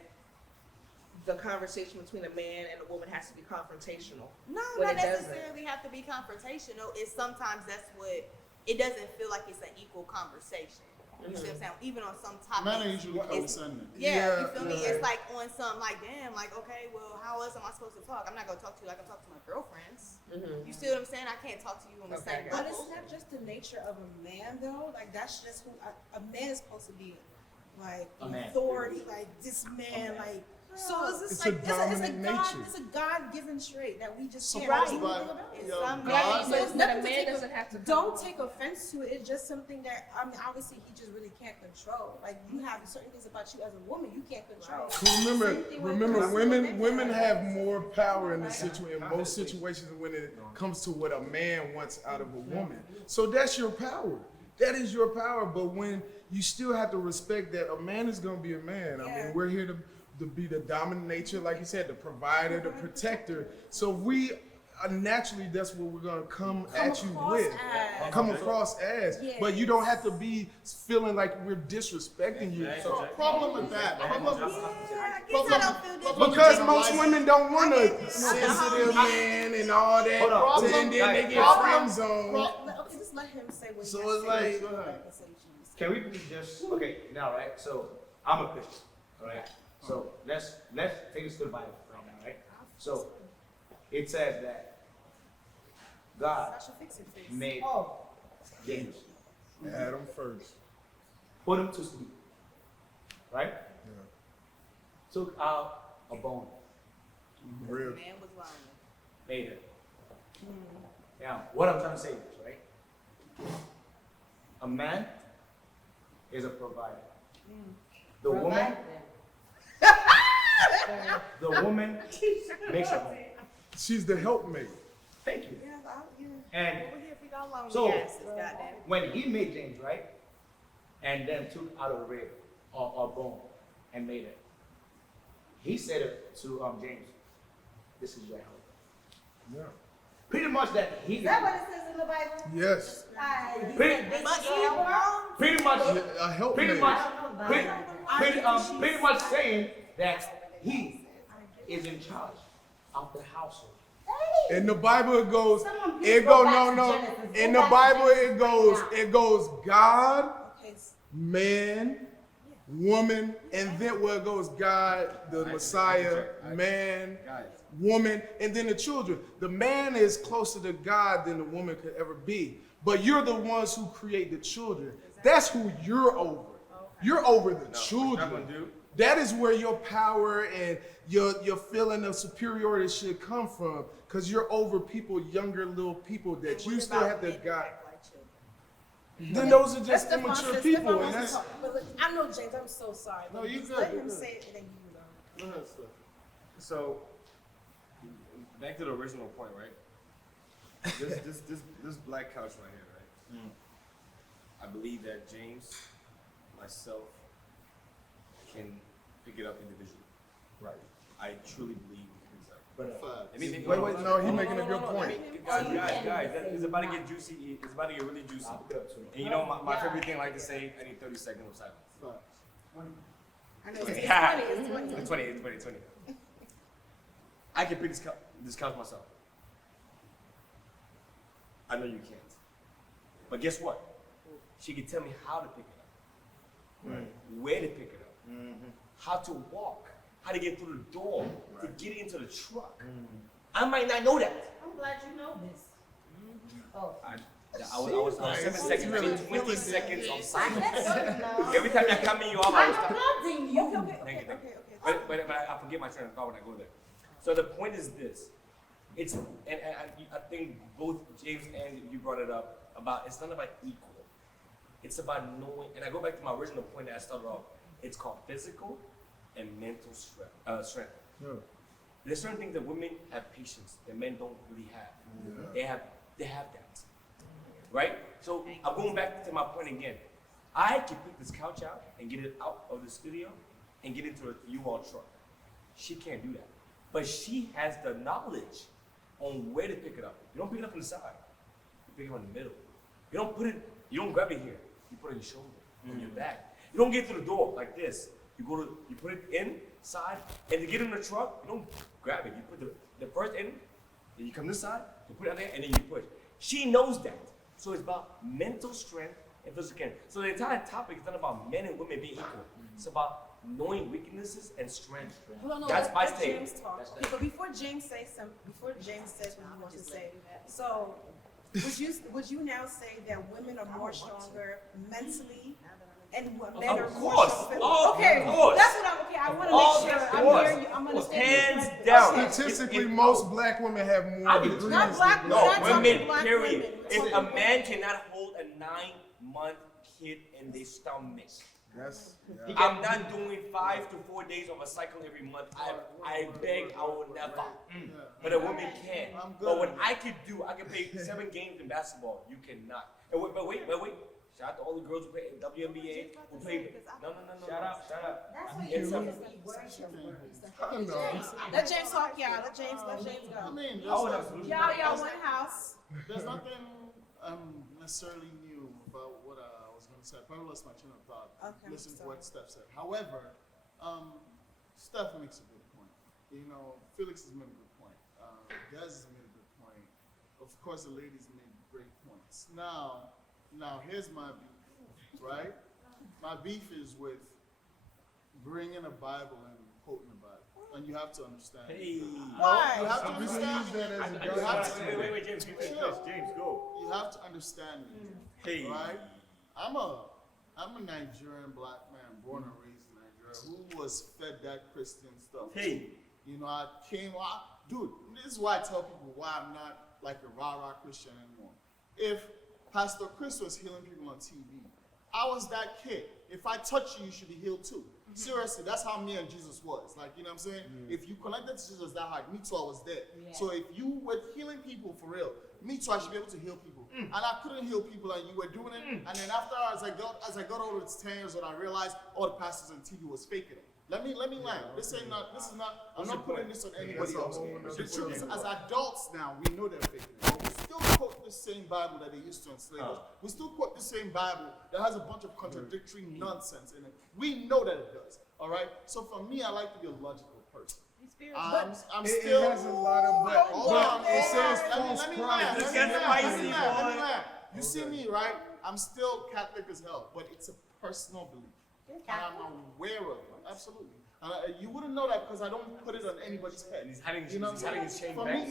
the conversation between a man and a woman has to be confrontational. No, when not it doesn't. necessarily have to be confrontational. It's sometimes that's what it doesn't feel like it's an equal conversation. You see what I'm saying? Even on some topics. Men are usually it's- condescending. Yeah, you feel me? yeah. It's like on some like, damn, like okay, well, how else am I supposed to talk? I'm not gonna talk to you like I talk to my girlfriends. You see what I'm saying? I can't talk to you on the Okay, same I got But level. it's not just the nature of a man, though. Like that's just who a man is supposed to be, like A man. authority. Like this man, like so it's just It's like a dominant nature. It's a God-given trait that we just So can't Right. do by anything about. It's your some God, men- But, it's but nothing a to man take doesn't have to. Don't take offense to it. It's just something that I mean, obviously, he just really can't control. Like you have certain things about you as a woman you can't control. Remember, Same thing when it remember, comes to women have like- more power in the in most situations when it comes to what a man wants out of a woman. So that's your power. That is your power. But when you still have to respect that a man is gonna be a man. I Yeah. mean, we're here to be the dominant nature, like you said, the provider, the protector. So we naturally, that's what we're gonna come at you across with. as. Come across as. Yes. But you don't have to be feeling like we're disrespecting you. So problem with that. Problem, Yeah, I guess I don't feel this. Because most women don't want a sensitive man and all that, Hold on. and then they get Problem- friend zone. Okay, just let him say what So he has it's to like- say. Go ahead. Conversations. Can we please just now, right? So I'm a Christian, all right? So let's take this to the Bible right now, right? So it says that God I should fix it, fix. made James, Adam first. put him to sleep, right? Yeah. Took out a bone, Real. Man was lying. made it. Now, what I'm trying to say is, right? A man is a provider. The woman, the woman makes a home. She's the helpmate. Thank you. Yeah, yeah. And Over here, if we got lonely So- asses, goddamn. when he made James, right, and then took out a rib or bone and made it, he said it to James, "This is your help." Yeah. Pretty much that he. Is that what it says in the Bible? Yes. Pretty, But he wrong. pretty much. A helpmate. Pretty much. Pretty much saying that he is in charge of the household. In the Bible it goes, Someone please it go go back no to no. Genesis. In Go the back to Bible Genesis it goes God, Okay, man, woman, and then where it goes God, the Messiah, man, woman, and then the children. The man is closer to God than the woman could ever be. But you're the ones who create the children. That's who you're over. You're over the No, children. what I'm gonna do? That is where your power and your feeling of superiority should come from, because you're over people, younger little people that you still have to guide. Then those are just immature people, and that's. But look, I know James. I'm so sorry. No, you good. Let you him good. say it, and then you go. Go ahead, Steph. So, back to the original point, right? This black couch right here, right? I believe that James, myself, can pick it up individually. Right. I truly believe we can do that. But Facts. Wait, no, he's making a good point. Guys, it's about to get juicy. It's about to get really juicy. And you know, my favorite thing, I like to say, I need 30 seconds of silence. Facts. I know it's funny. It's funny. It's 20. I can pick this couch myself. I know you can't. But guess what? She can tell me how to pick it up. Right. Where to pick it up. How to walk. How to get through the door. To get into the truck. I might not know that. I'm glad you know this. Oh. I was 7 seconds, really 20 seconds of I silence. guess so. Every time I come in, you all I'm stop. applauding you. Thank you. But I forget my train of thought when I go there. So the point is this. It's and I think both James and you brought it up about it's not about equal. It's about knowing, and I go back to my original point that I started off. It's called physical and mental strength. Yeah. There's certain things that women have patience that men don't really have. Yeah. They have that. Right? So I'm going back to my point again. I can pick this couch out and get it out of the studio and get into a U-Haul truck. She can't do that. But she has the knowledge on where to pick it up. You don't pick it up on the side. You pick it up in the middle. You don't grab it here. You put it on your shoulder, on your back. You don't get to the door like this. You put it inside, and to get in the truck, you don't grab it. You put the first in, then you come this side, you put it out there, and then you push. She knows that. So it's about mental strength and physical strength. So the entire topic is not about men and women being equal. It's about knowing weaknesses and strength. Hold on, no, That's my let take. James talk. Okay, but before James says what he wants to say, so would you now say that women are more stronger mentally and men are more course. stronger? Of Okay, course. that's what I'm. Okay, I want to Of make sure I'm course. hearing you. I'm understanding. Hands correctly. down. Okay. Statistically, most black women have more degrees. Not black than women. No, We're not talking women, black period. women. We're If a talking man cannot hold a 9-month kid in their stomach, That's I'm not doing 5 to 4 days of a cycle every month. I beg, I will never. But a woman can. I'm good. But what I can play 7 games in basketball. You cannot. And wait. Shout out to all the girls who play in WNBA who play. No. Shout out. That's what It's you're a- supposed to be words your words. I don't know. Let James talk, y'all. Let James I go. mean, I would have Y'all one house. there's nothing necessarily new about what I was going to say. I probably lost my train of thought. Okay, Listen to sorry. what Steph said. However, Steph makes a good point. You know, Felix has made a good point. Des has made a good point. Of course, the ladies made great points. Now here's my beef, right? My beef is with bringing a Bible and quoting the Bible. And you have to understand. Hey. Why? You have to We can understand. use that as a You have to- guide. Wait, James, James, go. You have to understand me. Hey. Right? I'm a Nigerian black man, born and raised in Nigeria, who was fed that Christian stuff. Hey. You know, dude, this is why I tell people why I'm not like a rah-rah Christian anymore. If Pastor Chris was healing people on TV, I was that kid. If I touch you, you should be healed too. Seriously, that's how me and Jesus was. Like, you know what I'm saying? If you connected to Jesus that hard, me too, I was there. Yeah. So if you were healing people for real, me too, I should be able to heal people. And I couldn't heal people, and you were doing it. And then after, as I got older, it's 10 years old, I realized all the pastors on TV was faking it. Let me land. This is not, I'm not putting this on anybody else. The truth is, as adults now, we know they're faking it. But we still quote the same Bible that they used to enslave us. We still quote the same Bible that has a bunch of contradictory nonsense in it. We know that it does. All right? So for me, I like to be a logical person. I'm It still. has a lot of but Hold on. it says Let me false land. prophets. Let me land. You see me, right? I'm still Catholic as hell, but it's a personal belief. And I'm aware of it. Absolutely. You wouldn't know that because I don't put it on anybody's head. He's hiding You know what I'm his saying? chain back.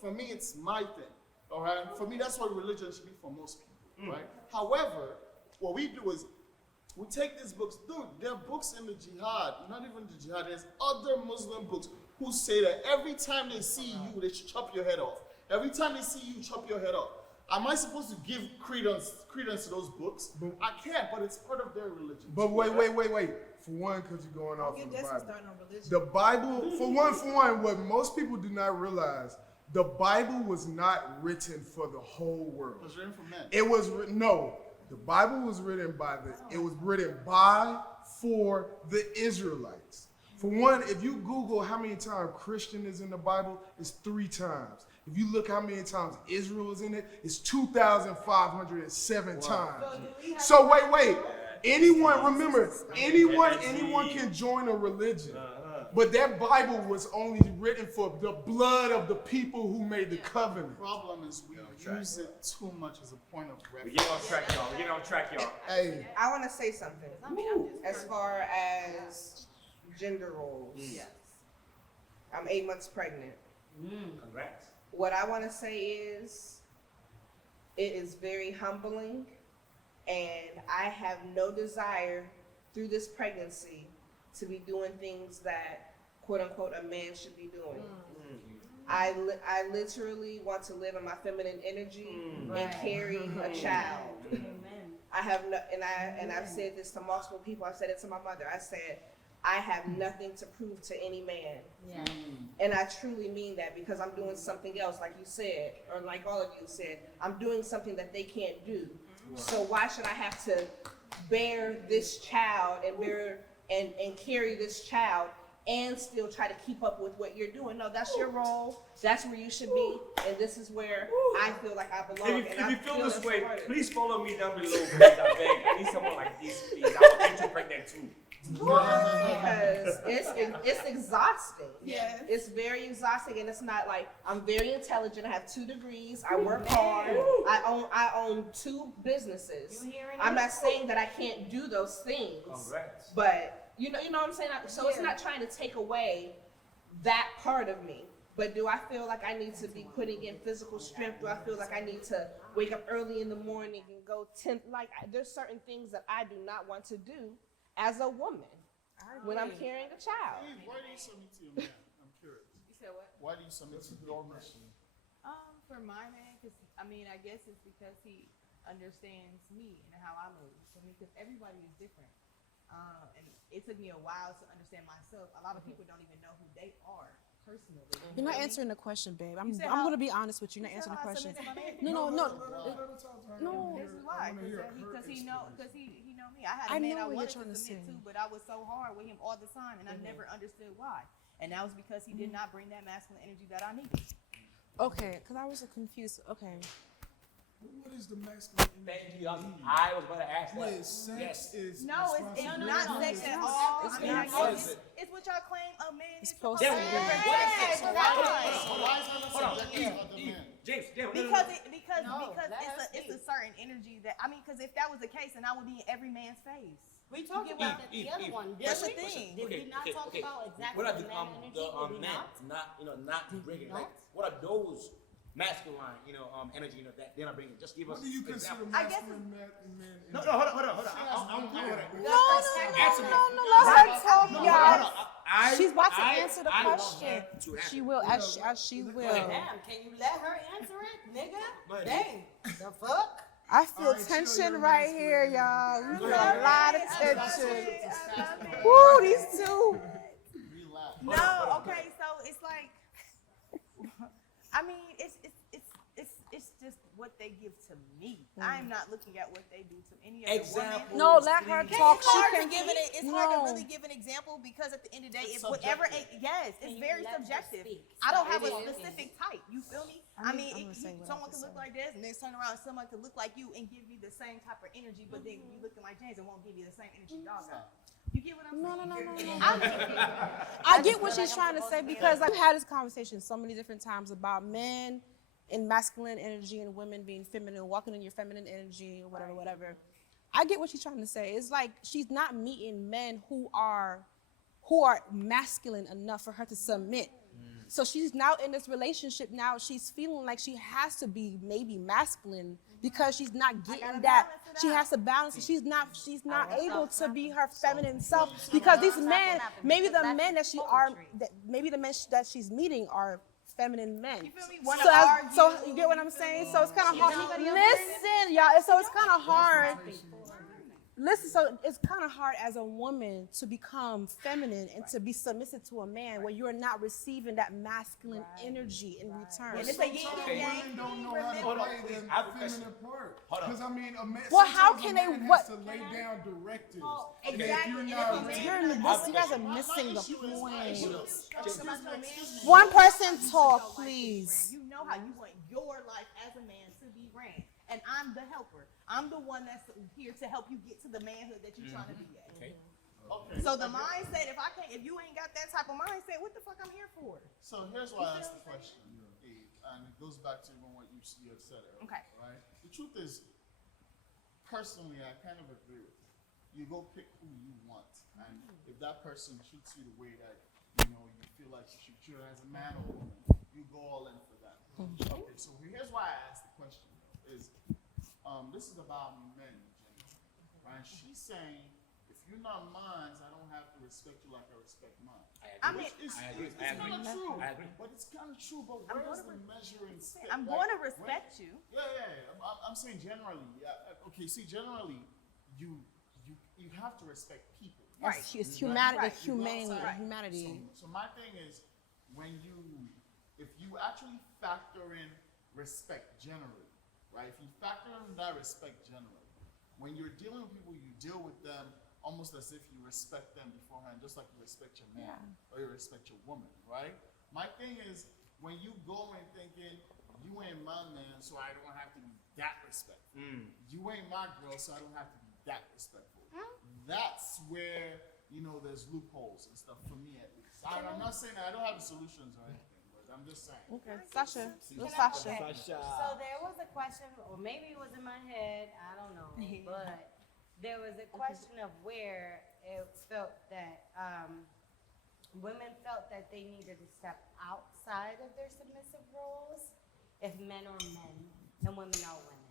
For me, it's my thing. All right. For me, that's what religion should be for most people. Right. However, what we do is We take these books, dude, there are books in the jihad, not even the jihad, there's other Muslim books who say that every time they see you, they should chop your head off. Every time they see you, chop your head off. Am I supposed to give credence to those books? I can't, but it's part of their religion. But wait. For one, because you're going off of the Bible. starting on religion. The Bible, for one, what most people do not realize, the Bible was not written for the whole world. It was written for men. It was the Bible was written for the Israelites. For one, if you Google how many times Christian is in the Bible, it's 3 times. If you look how many times Israel is in it, it's 2,507 times. So wait. Anyone can join a religion. But that Bible was only written for the blood of the people who made the covenant. The problem is we use it too much as a point of We're reference. getting off track, y'all. Hey, I want to say something as far as gender roles. Yes. I'm 8 months pregnant. Congrats. What I want to say is, it is very humbling, and I have no desire through this pregnancy to be doing things that, quote unquote, a man should be doing. I literally want to live in my feminine energy and carry a child. Amen. I have no, and I've said this to multiple people. I've said it to my mother. I said, I have nothing to prove to any man. Yeah. And I truly mean that, because I'm doing something else, like you said, or like all of you said. I'm doing something that they can't do. So why should I have to bear this child and carry this child and still try to keep up with what you're doing? No, that's your role. That's where you should be, and this is where I feel like I belong. If you feel this way, please follow me down below, please. I beg. I need someone like this, please. I'm getting too pregnant too. Because it's exhausting. Yes. It's very exhausting, and it's not like, I'm very intelligent. I have 2 degrees. I work hard. I own 2 businesses. You hearing I'm it? not saying that I can't do those things, Congrats. but you know what I'm saying. So it's not trying to take away that part of me. But do I feel like I need to be putting in physical strength? Do I feel like I need to wake up early in the morning and go 10? There's certain things that I do not want to do as a woman when I'm carrying a child. Eve, why do you submit to your man? I'm curious. You said what? Why do you submit to your man? For my man, I guess it's because he understands me and how I move. Because everybody is different. And it took me a while to understand myself. A lot of people don't even know who they are personally. You're not answering the question, babe. I'm said going to be honest with you. You're not answering the question. No. This is why, because he know me. I had a I man know I what wanted you're to trying to submit say. to, but I was so hard with him all the time, and I never understood why. And that was because he did not bring that masculine energy that I needed. Okay, because I was confused. Okay. what is the masculine energy? Thank you. I was going to ask that. Wait, sex is No, it's not sex at all. I mean, I guess it's what y'all claim a man is supposed to Yeah, be. what is sex? Yes, Why right. is that not Hold on. subjective of the man? James, Because No, let her it's a certain energy that, because if that was the case, then I would be in every man's face. We talked about it the other one. That's the didn't we? thing. Did we not talk about exactly What are the the man energy? Did we men not? not bringing? Like, what are those masculine, energy, that they're not bringing? Just give us What do you consider example. I guess masculine men? No, hold on. No, let her talk, y'all. She's about to answer the I want question. her to answer. She will, as she will. Damn, can you let her answer it, nigga? But- Dang, the fuck? I feel Alright, chill, tension you're right masculine. here, y'all. We feel ahead. a lot of tension. it. Woo, these two. Relax. No, okay, so it's like, it's just what they give to me. I'm not looking at what they do to any other Example. woman. No, let her talk. It's She hard can to give it. It's no. hard to really give an example because at the end of the day, It's it's whatever. subjective. Yes, Can it's you very let her subjective. speak? I don't have It a is. specific type. You feel me? I'm gonna say what I Someone have to can look say. like this, and then turn around, and someone can look like you and give you the same type of energy, but then you looking like James and won't give you the same energy y'all got. You get what I'm saying? No. I get what she's trying to say because I've had this conversation so many different times about men and masculine energy and women being feminine, walking in your feminine energy or whatever. I get what she's trying to say. It's like she's not meeting men who are masculine enough for her to submit. So she's now in this relationship now. She's feeling like she has to be maybe masculine because she's not gotta getting that. balance it She out. has to balance it. She's not Oh, able that's to be not- her feminine self She because these knows not men, to happen maybe because the men that that's she are, poetry. maybe the men that she's meeting are feminine men. You feel me? So, Wanna argue, so you get what I'm saying? So it's kind of hard. Listen, y'all. So it's kind of hard. Listen, so it's kind of hard as a woman to become feminine and to be submissive to a man where you're not receiving that masculine energy in return. And it's a yin Sometimes and yang. women don't know how to Hold on, play please. the I have a question. feminine part. Hold on. Because I mean, a man. Well, how sometimes can a they- man what- has to lay down directives. Oh, And if exactly. you're And not if a man You're in the, you guys are missing the issue is- point. One person talk, please. You know how you want your life as a man to be ran. And I'm the helper. I'm the one that's here to help you get to the manhood that you're trying to be at. Okay. Okay. So the mindset, if you ain't got that type of mindset, what the fuck I'm here for? So here's why I asked the question, and it goes back to even what you had said earlier. Okay. Right. The truth is, personally, I kind of agree with you. You go pick who you want, and if that person treats you the way that you feel like you should treat her as a man or woman, you go all in for that. Okay. So here's why I asked the question. Is this is about men, Jenny, right? She's saying, if you're not mine, I don't have to respect you like I respect mine. I mean, It's I agree. kind of true. I agree. But it's kind of true. But I'm where's gonna the measuring stick? I'm Like, going to when- respect you. Yeah. I'm saying generally. Yeah. Okay. See, generally, you have to respect people. Right. It's humanity. Right. Humanity. So my thing is, if you actually factor in respect generally, right? If you factor in that respect generally, when you're dealing with people, you deal with them almost as if you respect them beforehand, just like you respect your man or you respect your woman, right? My thing is, when you go in thinking, you ain't my man, so I don't have to be that respectful. You ain't my girl, so I don't have to be that respectful. That's where, there's loopholes and stuff for me at least. I'm not saying that I don't have the solutions or anything, but I'm just saying. Okay, Sasha. Let's Okay. Sasha. So there was a question, or maybe it was in my head, I don't know, but there was a question of where it felt that women felt that they needed to step outside of their submissive roles if men are men and women are women.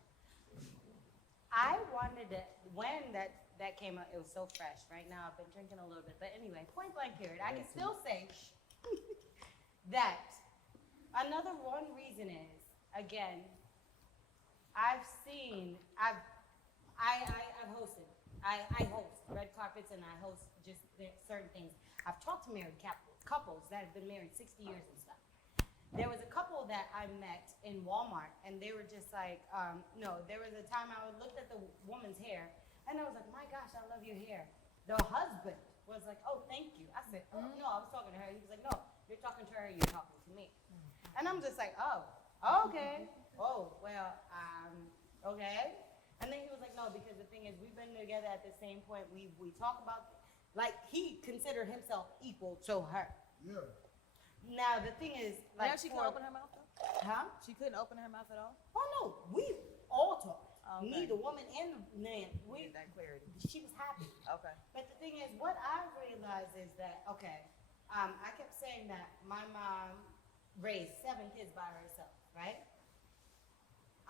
I wanted to, when that came out, it was so fresh. Right now, I've been drinking a little bit, but anyway, point blank period. I can still say that another one reason is, again, I've hosted. I host red carpets and I host just certain things. I've talked to married couples that have been married 60 years and stuff. There was a couple that I met in Walmart and they were just like, no, there was a time I looked at the woman's hair and I was like, my gosh, I love your hair. The husband was like, oh, thank you. I said, oh, no, I was talking to her. He was like, no, you're talking to her, you're talking to me. And I'm just like, oh, okay. Oh, well, okay. And then he was like, no, because the thing is, we've been together at the same point. We talk about, like, he considered himself equal to her. Yeah. Now, the thing is, like, She couldn't open her mouth though? huh? She couldn't open her mouth at all? Oh, no, we all talk. Okay. Me, the woman, and the man. Need that clarity. She was happy. Okay. But the thing is, what I realized is that, okay, I kept saying that my mom raised 7 kids by herself, right?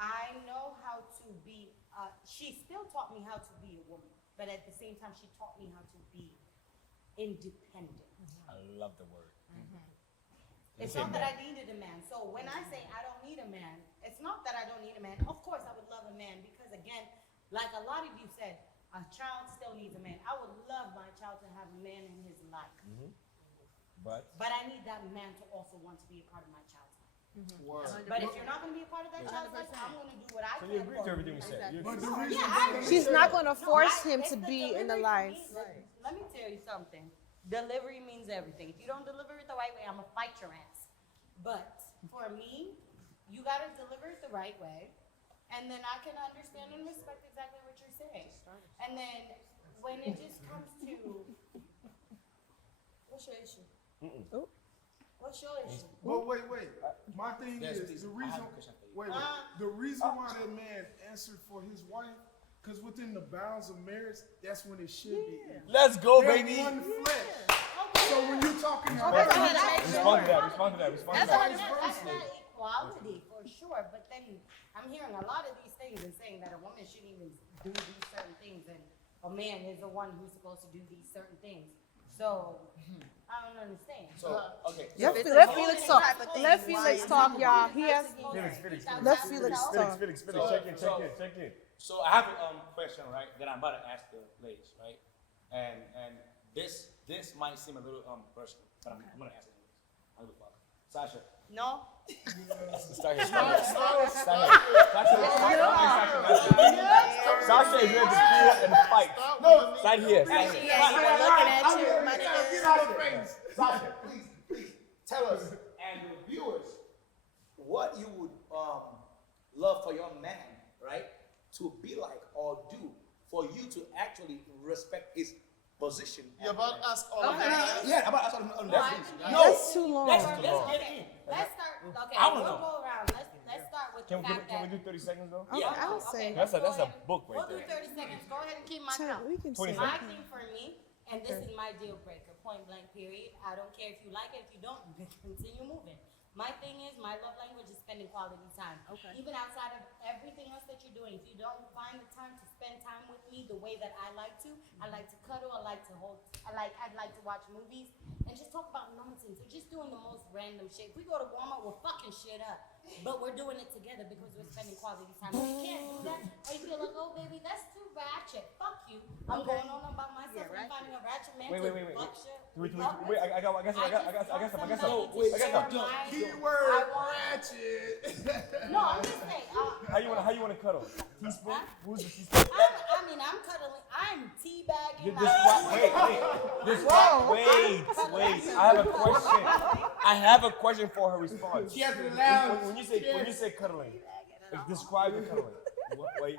I know how to be, she still taught me how to be a woman, but at the same time, she taught me how to be independent. I love the word. It's not that I needed a man. So when I say I don't need a man, it's not that I don't need a man. Of course, I would love a man because, again, like a lot of you said, a child still needs a man. I would love my child to have a man in his life. But But I need that man to also want to be a part of my child's life. Word. But if you're not going to be a part of that child's life, I'm going to do what I so can. you agree to everything we said. You But agree. the reason Yeah, I agree. She's not going to No, force I- him it's to be in the delivery life. for me. Let me tell you something. Delivery means everything. If you don't deliver it the right way, I'm going to fight your ass. But for me, you got to deliver it the right way. And then I can understand and respect exactly what you're saying. And then when it just comes to, what's your issue? What's your issue? But wait. My thing Yes, is please. the I reason. have a question for you. Wait. The reason why that man answered for his wife, because within the bounds of marriage, that's when it should be. Let's go, They're baby. one flesh. So when you're talking about Respond to that. Respond to that. Respond to That's that. not equality for sure, but then I'm hearing a lot of these things and saying that a woman shouldn't even do these certain things, and a man is the one who's supposed to do these certain things. So I don't understand. So, okay. Let, so- let Felix talk. Let Felix talk, y'all. He has. Felix. Let Felix talk. Felix, So- check in. So I have a question, right, that I'm about to ask the ladies, right? And this might seem a little personal, but I'm gonna ask it anyways. I don't give a fuck. Sasha. No. Start here. Start Sasha is ready to feel and fight. No, Start here. looking at you, my nigga. Sasha, please tell us and the viewers what you would love for your man, right, to be like or do for you to actually respect his position. You're about to ask all of that. Yeah, I'm about to ask him on that. That's too long. Let's get it in. Let's start. Okay, I wanna we'll know. go around. Let's start with Can the fact we that. do 30 seconds though? Okay, I would say. That's a book right We'll do there. 30 seconds. Go ahead and keep my 10, count. we can 20 say. My thing for me, and this is my deal breaker, point blank period. I don't care if you like it, if you don't, you can continue moving. My thing is, my love language is spending quality time. Okay. Even outside of everything else that you're doing, if you don't find the time to spend time with me the way that I like to cuddle, I like to hold, I'd like to watch movies and just talk about nonsense. We're just doing the most random shit. If we go to Walmart, we're fucking shit up, but we're doing it together because we're spending quality time. If you can't do that, or you feel like, oh baby, that's too ratchet. Fuck you. I'm going on about myself. I'm finding a ratchet man Wait, to wait, wait, fuck wait. shit. Wait, I got some. I got some. Keyword ratchet. No, I'm just saying. How you wanna cuddle? Teaspoon? Huh? Who's the teaspoon? I'm cuddling. I'm teabagging. Wait. I have a question for her response. When you say cuddling, describe the cuddling.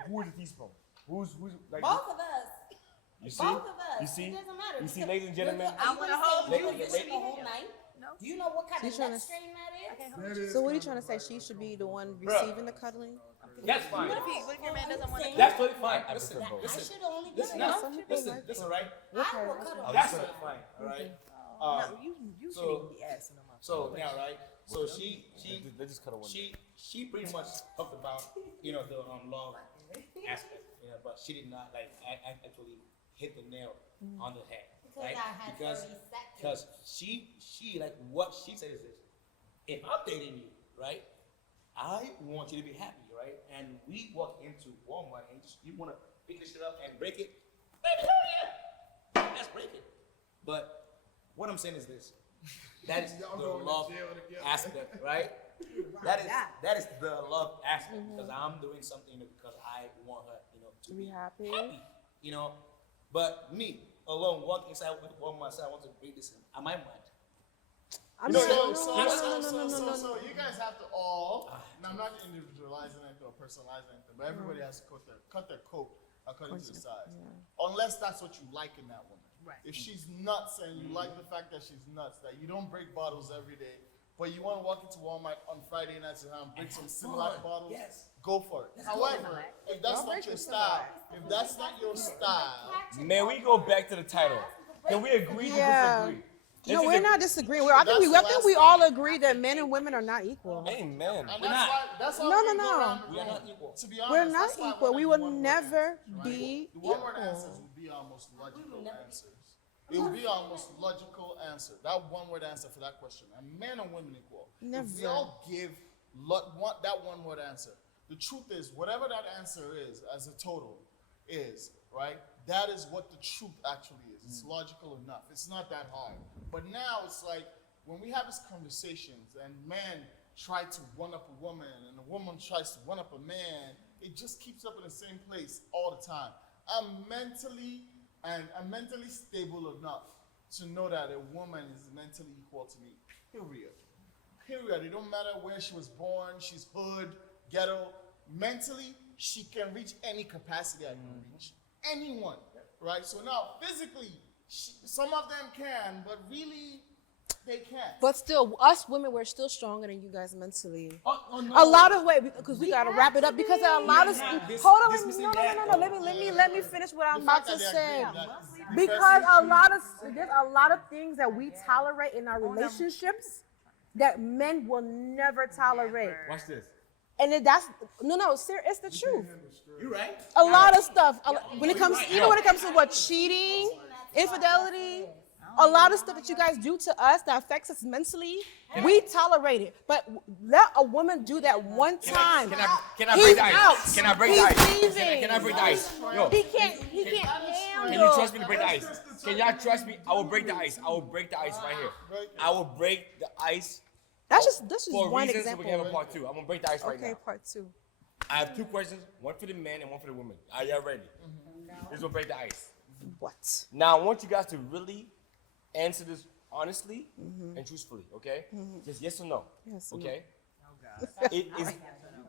Who is the teaspoon? Who's like? Both of us. You see? Both of us. You see? It doesn't matter. You see, because ladies and gentlemen? I want to hold you. You the whole night. No. Do you know what kind She's of trying neck to- strain that is? So what are you trying to say? She should be the one receiving the cuddling? That's fine. What if your man doesn't want to? That's totally fine. I Listen, prefer both. I listen, should only do listen, it. now, Some people listen, like listen, it. right? I will cuddle. That's totally fine, all right? No, you so- shouldn't even be asking them. So now, right? So she Let's just cuddle one. she pretty much talked about the love aspect, but she did not like actually hit the nail on the head, Because right? I had 30 seconds. Because she like what she said is this: if I'm dating you, right, I want you to be happy, right? And we walk into Walmart and you want to pick this shit up and break it, baby, hell yeah, let's break it. But what I'm saying is this: that is Y'all the going to love jail together. aspect, right? That is the love aspect because I'm doing something because I want her, to be happy, But me alone, walking inside with one myself, I want to break this in my mind. I'm So not. you guys have to all. Now I'm not individualizing it or personalizing it, but everybody has to cut their coat according to the size, unless that's what you like in that woman. Right. If she's nuts and you like the fact that she's nuts, that you don't break bottles every day, but you want to walk into Walmart on Friday nights and break some Similac bottles, go for it. However, if that's not your style, May we go back to the title? Can we agree to disagree? No, we're not disagreeing. I think we all agree that men and women are not equal. Amen. And that's why No, we no, go no. around the We are room. not equal. To be honest, We're not that's why I equal. wanted We the will one-word never answers, right? be The one-word equal. answers would be almost logical answers. It would be almost logical answer. That one-word answer for that question. And men and women equal. If we Never. all give that one-word answer, the truth is, whatever that answer is as a total is, right? That is what the truth actually is. It's logical enough. It's not that hard. But now it's like when we have these conversations and men try to one up a woman and a woman tries to one up a man, it just keeps up in the same place all the time. I'm mentally stable enough to know that a woman is mentally equal to me. Period. It don't matter where she was born, she's hood, ghetto. Mentally, she can reach any capacity I can reach. Anyone, right? So now, physically, some of them can, but really, they can't. But still, us women, we're still stronger than you guys mentally. Oh, no. A lot of ways, because we gotta wrap it up. Because there are a lot of hold on, let me finish what I'm The about fact to that say. they agree with that- Because there's a lot of things that we tolerate in our relationships that men will never tolerate. Watch this. And then that's no, it's the truth. You right? A lot of stuff. When it comes, even when it comes to what cheating, infidelity, a lot of stuff that you guys do to us that affects us mentally, we tolerate it. But let a woman do that one time. Can I He's break the out. ice? Can I break He's the ice? leaving. Can I break the ice? Yo, He can't handle. can you trust me to break the ice? Can y'all trust me? I will break the ice. I will break the ice right here. I will break the ice. That's just For one reasons, we can have a example. part two. I'm gonna break the ice right Okay, now. part 2. I have 2 questions, one for the men and one for the women. Are y'all ready? This will break the ice. What? Now I want you guys to really answer this honestly and truthfully, okay? Just yes or no. Yes or no. Okay? It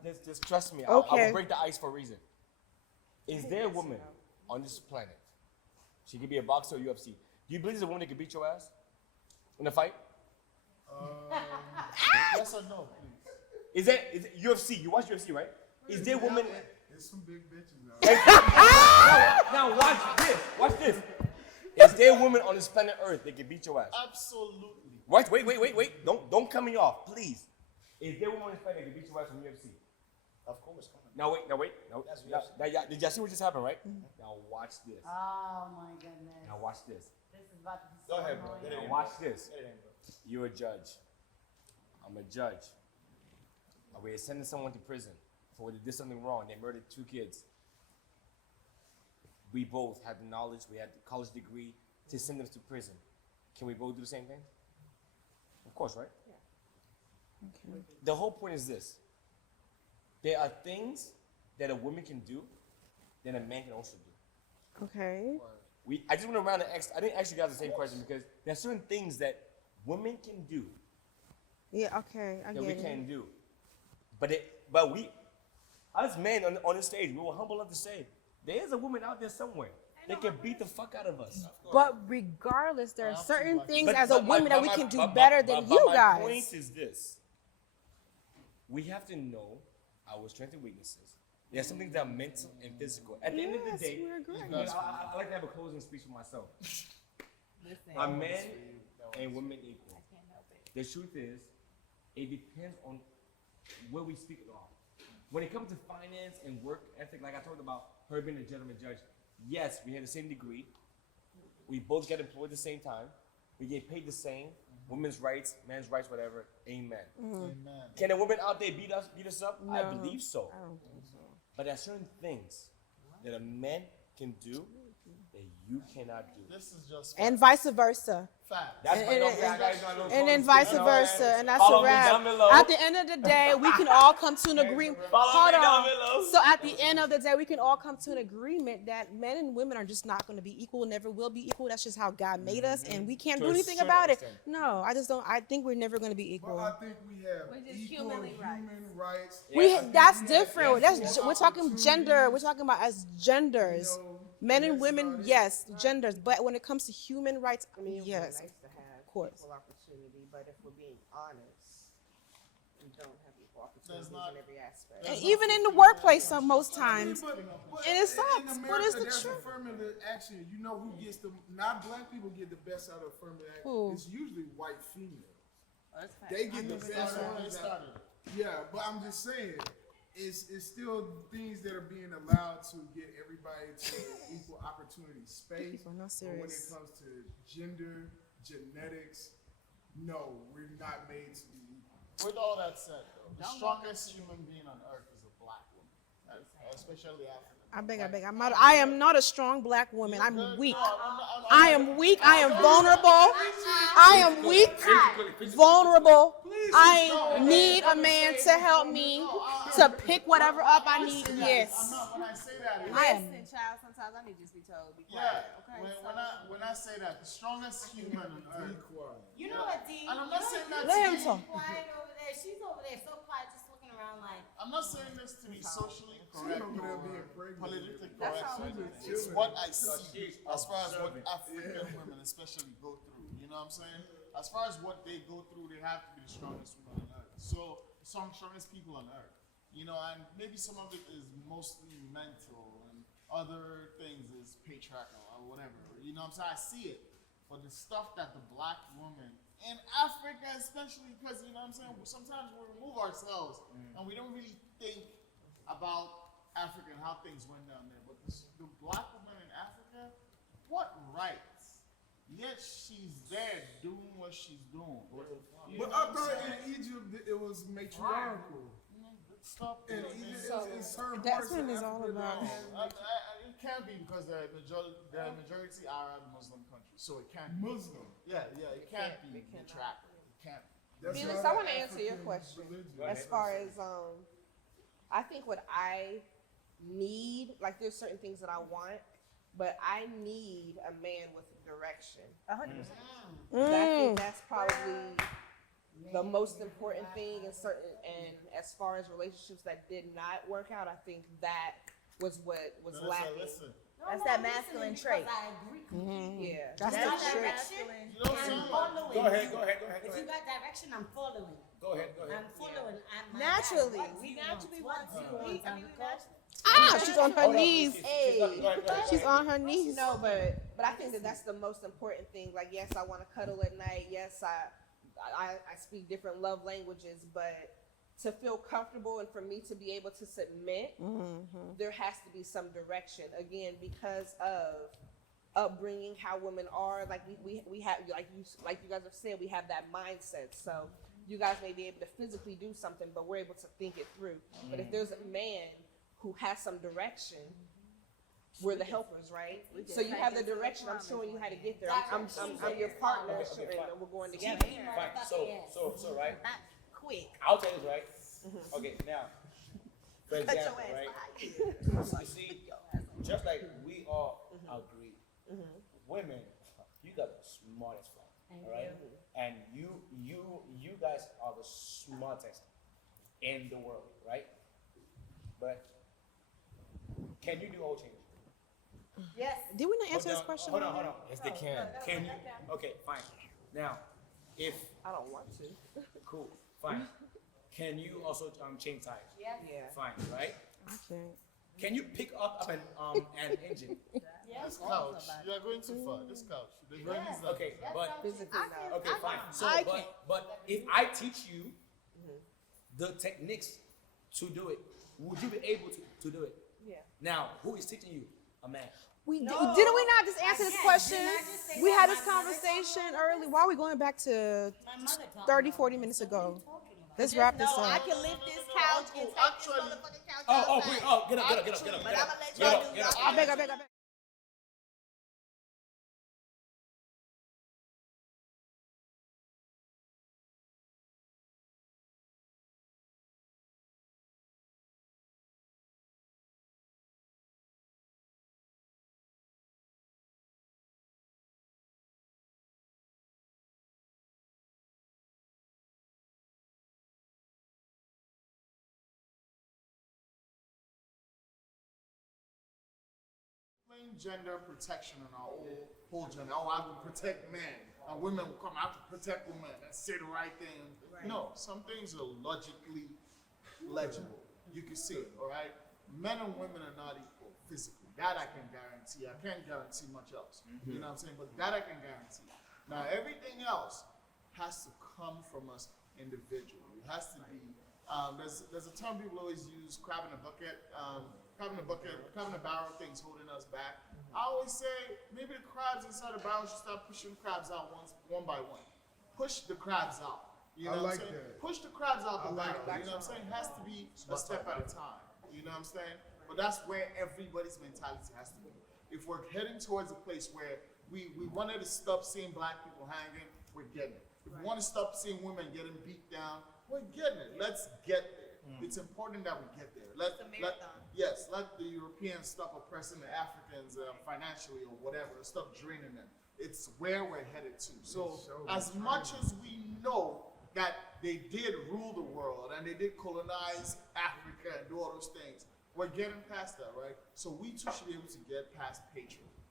is just trust me. I will Okay. break the ice for a reason. Is there a woman on this planet? She could be a boxer or UFC. Do you believe there's a woman that could beat your ass in a fight? Yes or no, please? Is it UFC? You watch UFC, right? Is there a woman? There's some big bitches out there. Now watch this. Watch this. Is there a woman on this planet Earth that can beat your ass? Absolutely. What? Wait. Don't cut me off, please. Is there a woman on this planet that can beat your ass from UFC? Of course. Come on. Now wait. Did y'all see what just happened, right? Now watch this. Oh my goodness. Now watch this. This is about to be Go so ahead, bro. annoying. Get it Now in, watch bro. this. Get it in, bro. You're a judge. I'm a judge. We're sending someone to prison for when they did something wrong. They murdered 2 kids. We both had the knowledge, we had the college degree to send them to prison. Can we both do the same thing? Of course, right? Yeah. The whole point is this. There are things that a woman can do that a man can also do. Okay. I just went around and asked, I didn't ask you guys the same question because there are certain things that women can do Yeah. Okay. I that get we it. can't do. But we, us men on the stage, we were humble enough to say, there is a woman out there somewhere that can beat the fuck out of us. But regardless, there are certain things But- as a but my- woman that but we my- can do but- better but- than but you my guys. point is this. We have to know our strengths and weaknesses. There are some things that are mental and physical. At the end of the Yes, day, we agree. you know, I like to have a closing speech for myself. Listen, Are men and women equal? The truth is, it depends on where we speak it off. When it comes to finance and work ethic, like I talked about her being a gentleman judge, yes, we had the same degree. We both get employed at the same time. We get paid the same. Women's rights, men's rights, whatever. Amen. Amen. Can a woman out there beat us up? I No, believe so. I don't think so. But there are certain things that a man can do that you cannot do. This is just And vice versa. fact. That's why And- I guys got a little And then closing vice speech, you know what I'm versa. saying? And that's Follow a me down wrap. below. At the end of the day, we can all come to an agreement. Follow Hold me down on. below. So at the end of the day, we can all come to an agreement that men and women are just not going to be equal, never will be equal. That's just how God made us, and we can't To do a anything certain about it. extent. No, I just don't. I think we're never going to be But equal. I think we have We're just equal humanly human rights. That's different. We're talking gender. We're talking about as genders. You know, Men and that's women, about it. yes, genders. But when it comes to human rights, I mean, it would be yes. nice to have course. equal opportunity, but if we're being honest, we don't have equal opportunities not- in every aspect. And even in the workplace, most times. But And it sucks, in but America, it's the there's truth. affirmative action. You know who gets the not black people get the best out of affirmative action. Who? It's usually white females. Oh, that's fact. They get the best They ones. out- started. Yeah, but I'm just saying, it's still things that are being allowed to get everybody to equal opportunity space. People are not But when it serious. comes to gender, genetics, no, we're not made to be equal. With all that said, though, the strongest human being on earth is a black woman, especially African. I am not a strong black woman. I'm Good. weak. No, I'm I am weak. I am vulnerable. I am weak, vulnerable. I need a man to help me to pick whatever up I need. I'm Yes. not, when I say that, I am. Listen, child, sometimes I need to just be told, be yeah. quiet. Okay. When I say that, the strongest human on earth. You know what, D? And I'm not saying that Let to him be, talk. Quiet over there. She's over there so quiet, just looking around like. I'm not saying this to be socially correct over there or being pregnant. politically That's correct. all we do. It's what I see as far as what African women especially go through. You know what I'm saying? As far as what they go through, they have to be the strongest women on earth. So some strongest people on earth. You know, and maybe some of it is mostly mental and other things is patriarchal or whatever. You know what I'm saying? I see it. But the stuff that the black woman in Africa especially, because you know what I'm saying, sometimes we remove ourselves and we don't really think about Africa and how things went down there, but the black woman in Africa, what rights? Yet she's there doing what she's doing. You But know I what I'm thought saying? in Egypt it was matriarchal. Stop In doing Egypt, that. in certain That's parts of what it's all Africa, about. It can't be because they're majority Arab Muslim country, so it can't be. Muslim. Yeah, it can't be it cannot. matriarchal. It can't be. That's Felix, not I want to an answer your African question. religion. As far as I think what I need, like there's certain things that I want, but I need a man with direction. 100%. I think that's probably the most important thing in certain, and as far as relationships that did not work out, I think that was what was lacking. Listen. That's that masculine trait. I agree completely. Yeah. That's You got the shit. direction, You don't I'm sound like- following. Go ahead, you. go ahead, go ahead, go If you ahead. got direction, I'm following. Go ahead, go ahead. I'm following. I'm Naturally. We naturally want to. She's on her Hold on, knees. she's- go ahead, go ahead, She's go on her knees. No, but I think that that's the most important thing. Like, yes, I want to cuddle at night. Yes, I speak different love languages, but to feel comfortable and for me to be able to submit, there has to be some direction. Again, because of upbringing, how women are. Like we have, like you guys have said, we have that mindset. So you guys may be able to physically do something, but we're able to think it through. But if there's a man who has some direction, we're the helpers, right? So you have the direction. I'm showing you how to get there. I'm your partner, Okay, fine. and we're going together. Fine. So, right. Quick. I'll tell you this, right? Okay, now, for Cut your example, ass right? You see, just like we all agree, women, you guys are smart as fuck, all right? And you guys are the smartest in the world, right? But can you do all change? Yes. Did we not answer Hold this on, question? Hold on. Yes, they can. Can you? Okay, fine. Now, if I don't want to. cool, fine. Can you also change tires? Yes. Yeah. Fine, right? Okay. Can you pick up an engine? This couch, you are going too far. This couch, the brain is not. Okay, but Physically, no. okay, fine. So, I can't. but if I teach you the techniques to do it, would you be able to do it? Yeah. Now, who is teaching you? A man. Didn't we not just answer this question? We had this conversation early. Why are we going back to My mother taught 30, me. 40 minutes ago? What are you talking about? Let's wrap this No, I up. can lift this couch and take Actually- this motherfucking couch Oh, outside. wait, get up. But I'ma let y'all do y'all I beg. Plain gender protection in our whole gender. Oh, I have to protect men. And women will come, I have to protect women and say the right thing. No, some things are logically legible. You can see it, all right? Men and women are not equal physically. That I can guarantee. I can't guarantee much else. You know what I'm saying? But that I can guarantee. Now, everything else has to come from us individually. It has to be, there's a term people always use, crab in a bucket. Crab in a barrel thing's holding us back. I always say maybe the crabs inside the barrel should start pushing crabs out one by one. Push the crabs out. You know I like what I'm saying? that. Push the crabs out the I like barrel. You know what I'm saying? It has to be a step at a time. You know what I'm saying? But that's where everybody's mentality has to be. If we're heading towards a place where we wanted to stop seeing black people hanging, we're getting it. If we want to stop seeing women getting beat down, we're getting it. Let's get there. It's important that we get there. Let the Europeans stop oppressing the Africans financially or whatever, stop draining them. It's where we're headed to. So as much as we know that they did rule the world and they did colonize Africa and do all those things, we're getting past that, right? So we too should be able to get past patriarchy.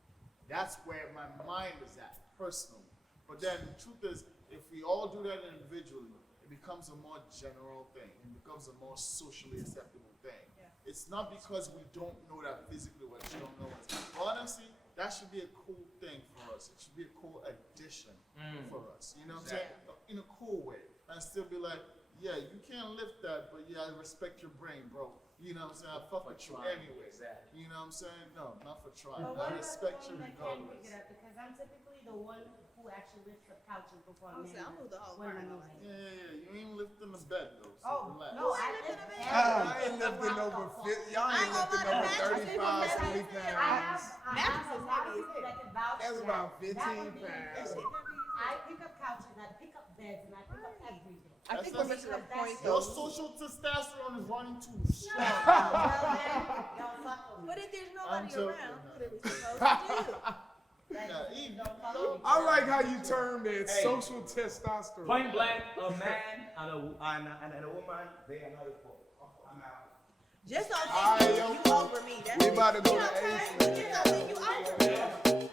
That's where my mind is at, personally. But then the truth is, if we all do that individually, it becomes a more general thing. It becomes a more socially acceptable thing. Yeah. It's not because we don't know that physically, what you don't know. Honestly, that should be a cool thing for us. It should be a cool addition for us. You know what I'm saying? In a cool way. And still be like, yeah, you can't lift that, but yeah, I respect your brain, bro. You know what I'm saying? I fuck with you anyway. Exactly. You know what I'm saying? No, not for trying. But I what about respect the you one that can't regardless. pick it up? Because I'm typically the one who actually lifts up couches before I'm men. saying, I'll move the whole when car. I'm no, moving. Yeah, you ain't lifting the bed though, so Oh, relax. no, I lifting lift a bed? I ain't lifting over 50. Y'all ain't lifting over 35, 40 I pounds. have a mattress that can vouch That's for about that. 15 That would be pounds. it. I pick up couches, I pick up beds, and I pick up everything. I think we're missing the point Your though. social testosterone is running too No, strong. well then, don't fuck with me. But if there's I'm nobody joking. around, what are we supposed to do? That's- Eve, don't fuck you with me. I like how you termed it Hey. social testosterone. Point blank, a man and a woman, they are not equal. I'm out. Just don't Alright, think yo. you over me. That's We about to go to okay. Ace. Just don't think you over me.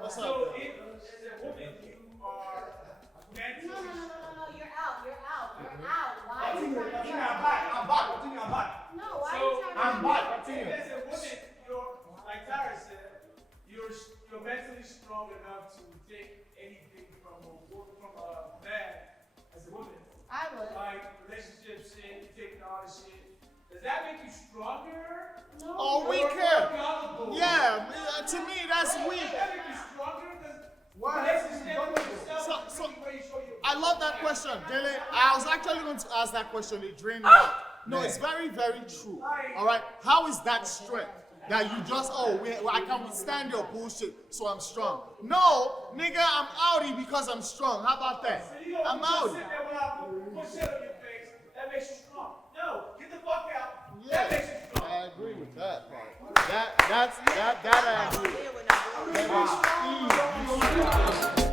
What's So up? if as a woman you are mentally No, you're out. Why are you trying to I'm back. No, why are So you trying to Continue. As a woman, you're like Tara said, you're mentally strong enough to take anything from a man as a woman. I would. Like relationship shit, taking all this shit. Does that make you stronger? Oh, Or weak more here. gullible? Yeah, to me that's weak. Does that make you stronger? Why? I love that question, Dylan. I was actually going to ask that question. It drained me out. No, it's very, very true. All right. How is that strength? That you just, I can withstand your bullshit, so I'm strong. No, nigga, I'm outie because I'm strong. How about that? I'm outie. Sit there without put shit on your face. That makes you strong. No, get the fuck out. Yeah, That makes you strong. I agree with that part. That I agree. Deal with no bullshit. That is easy.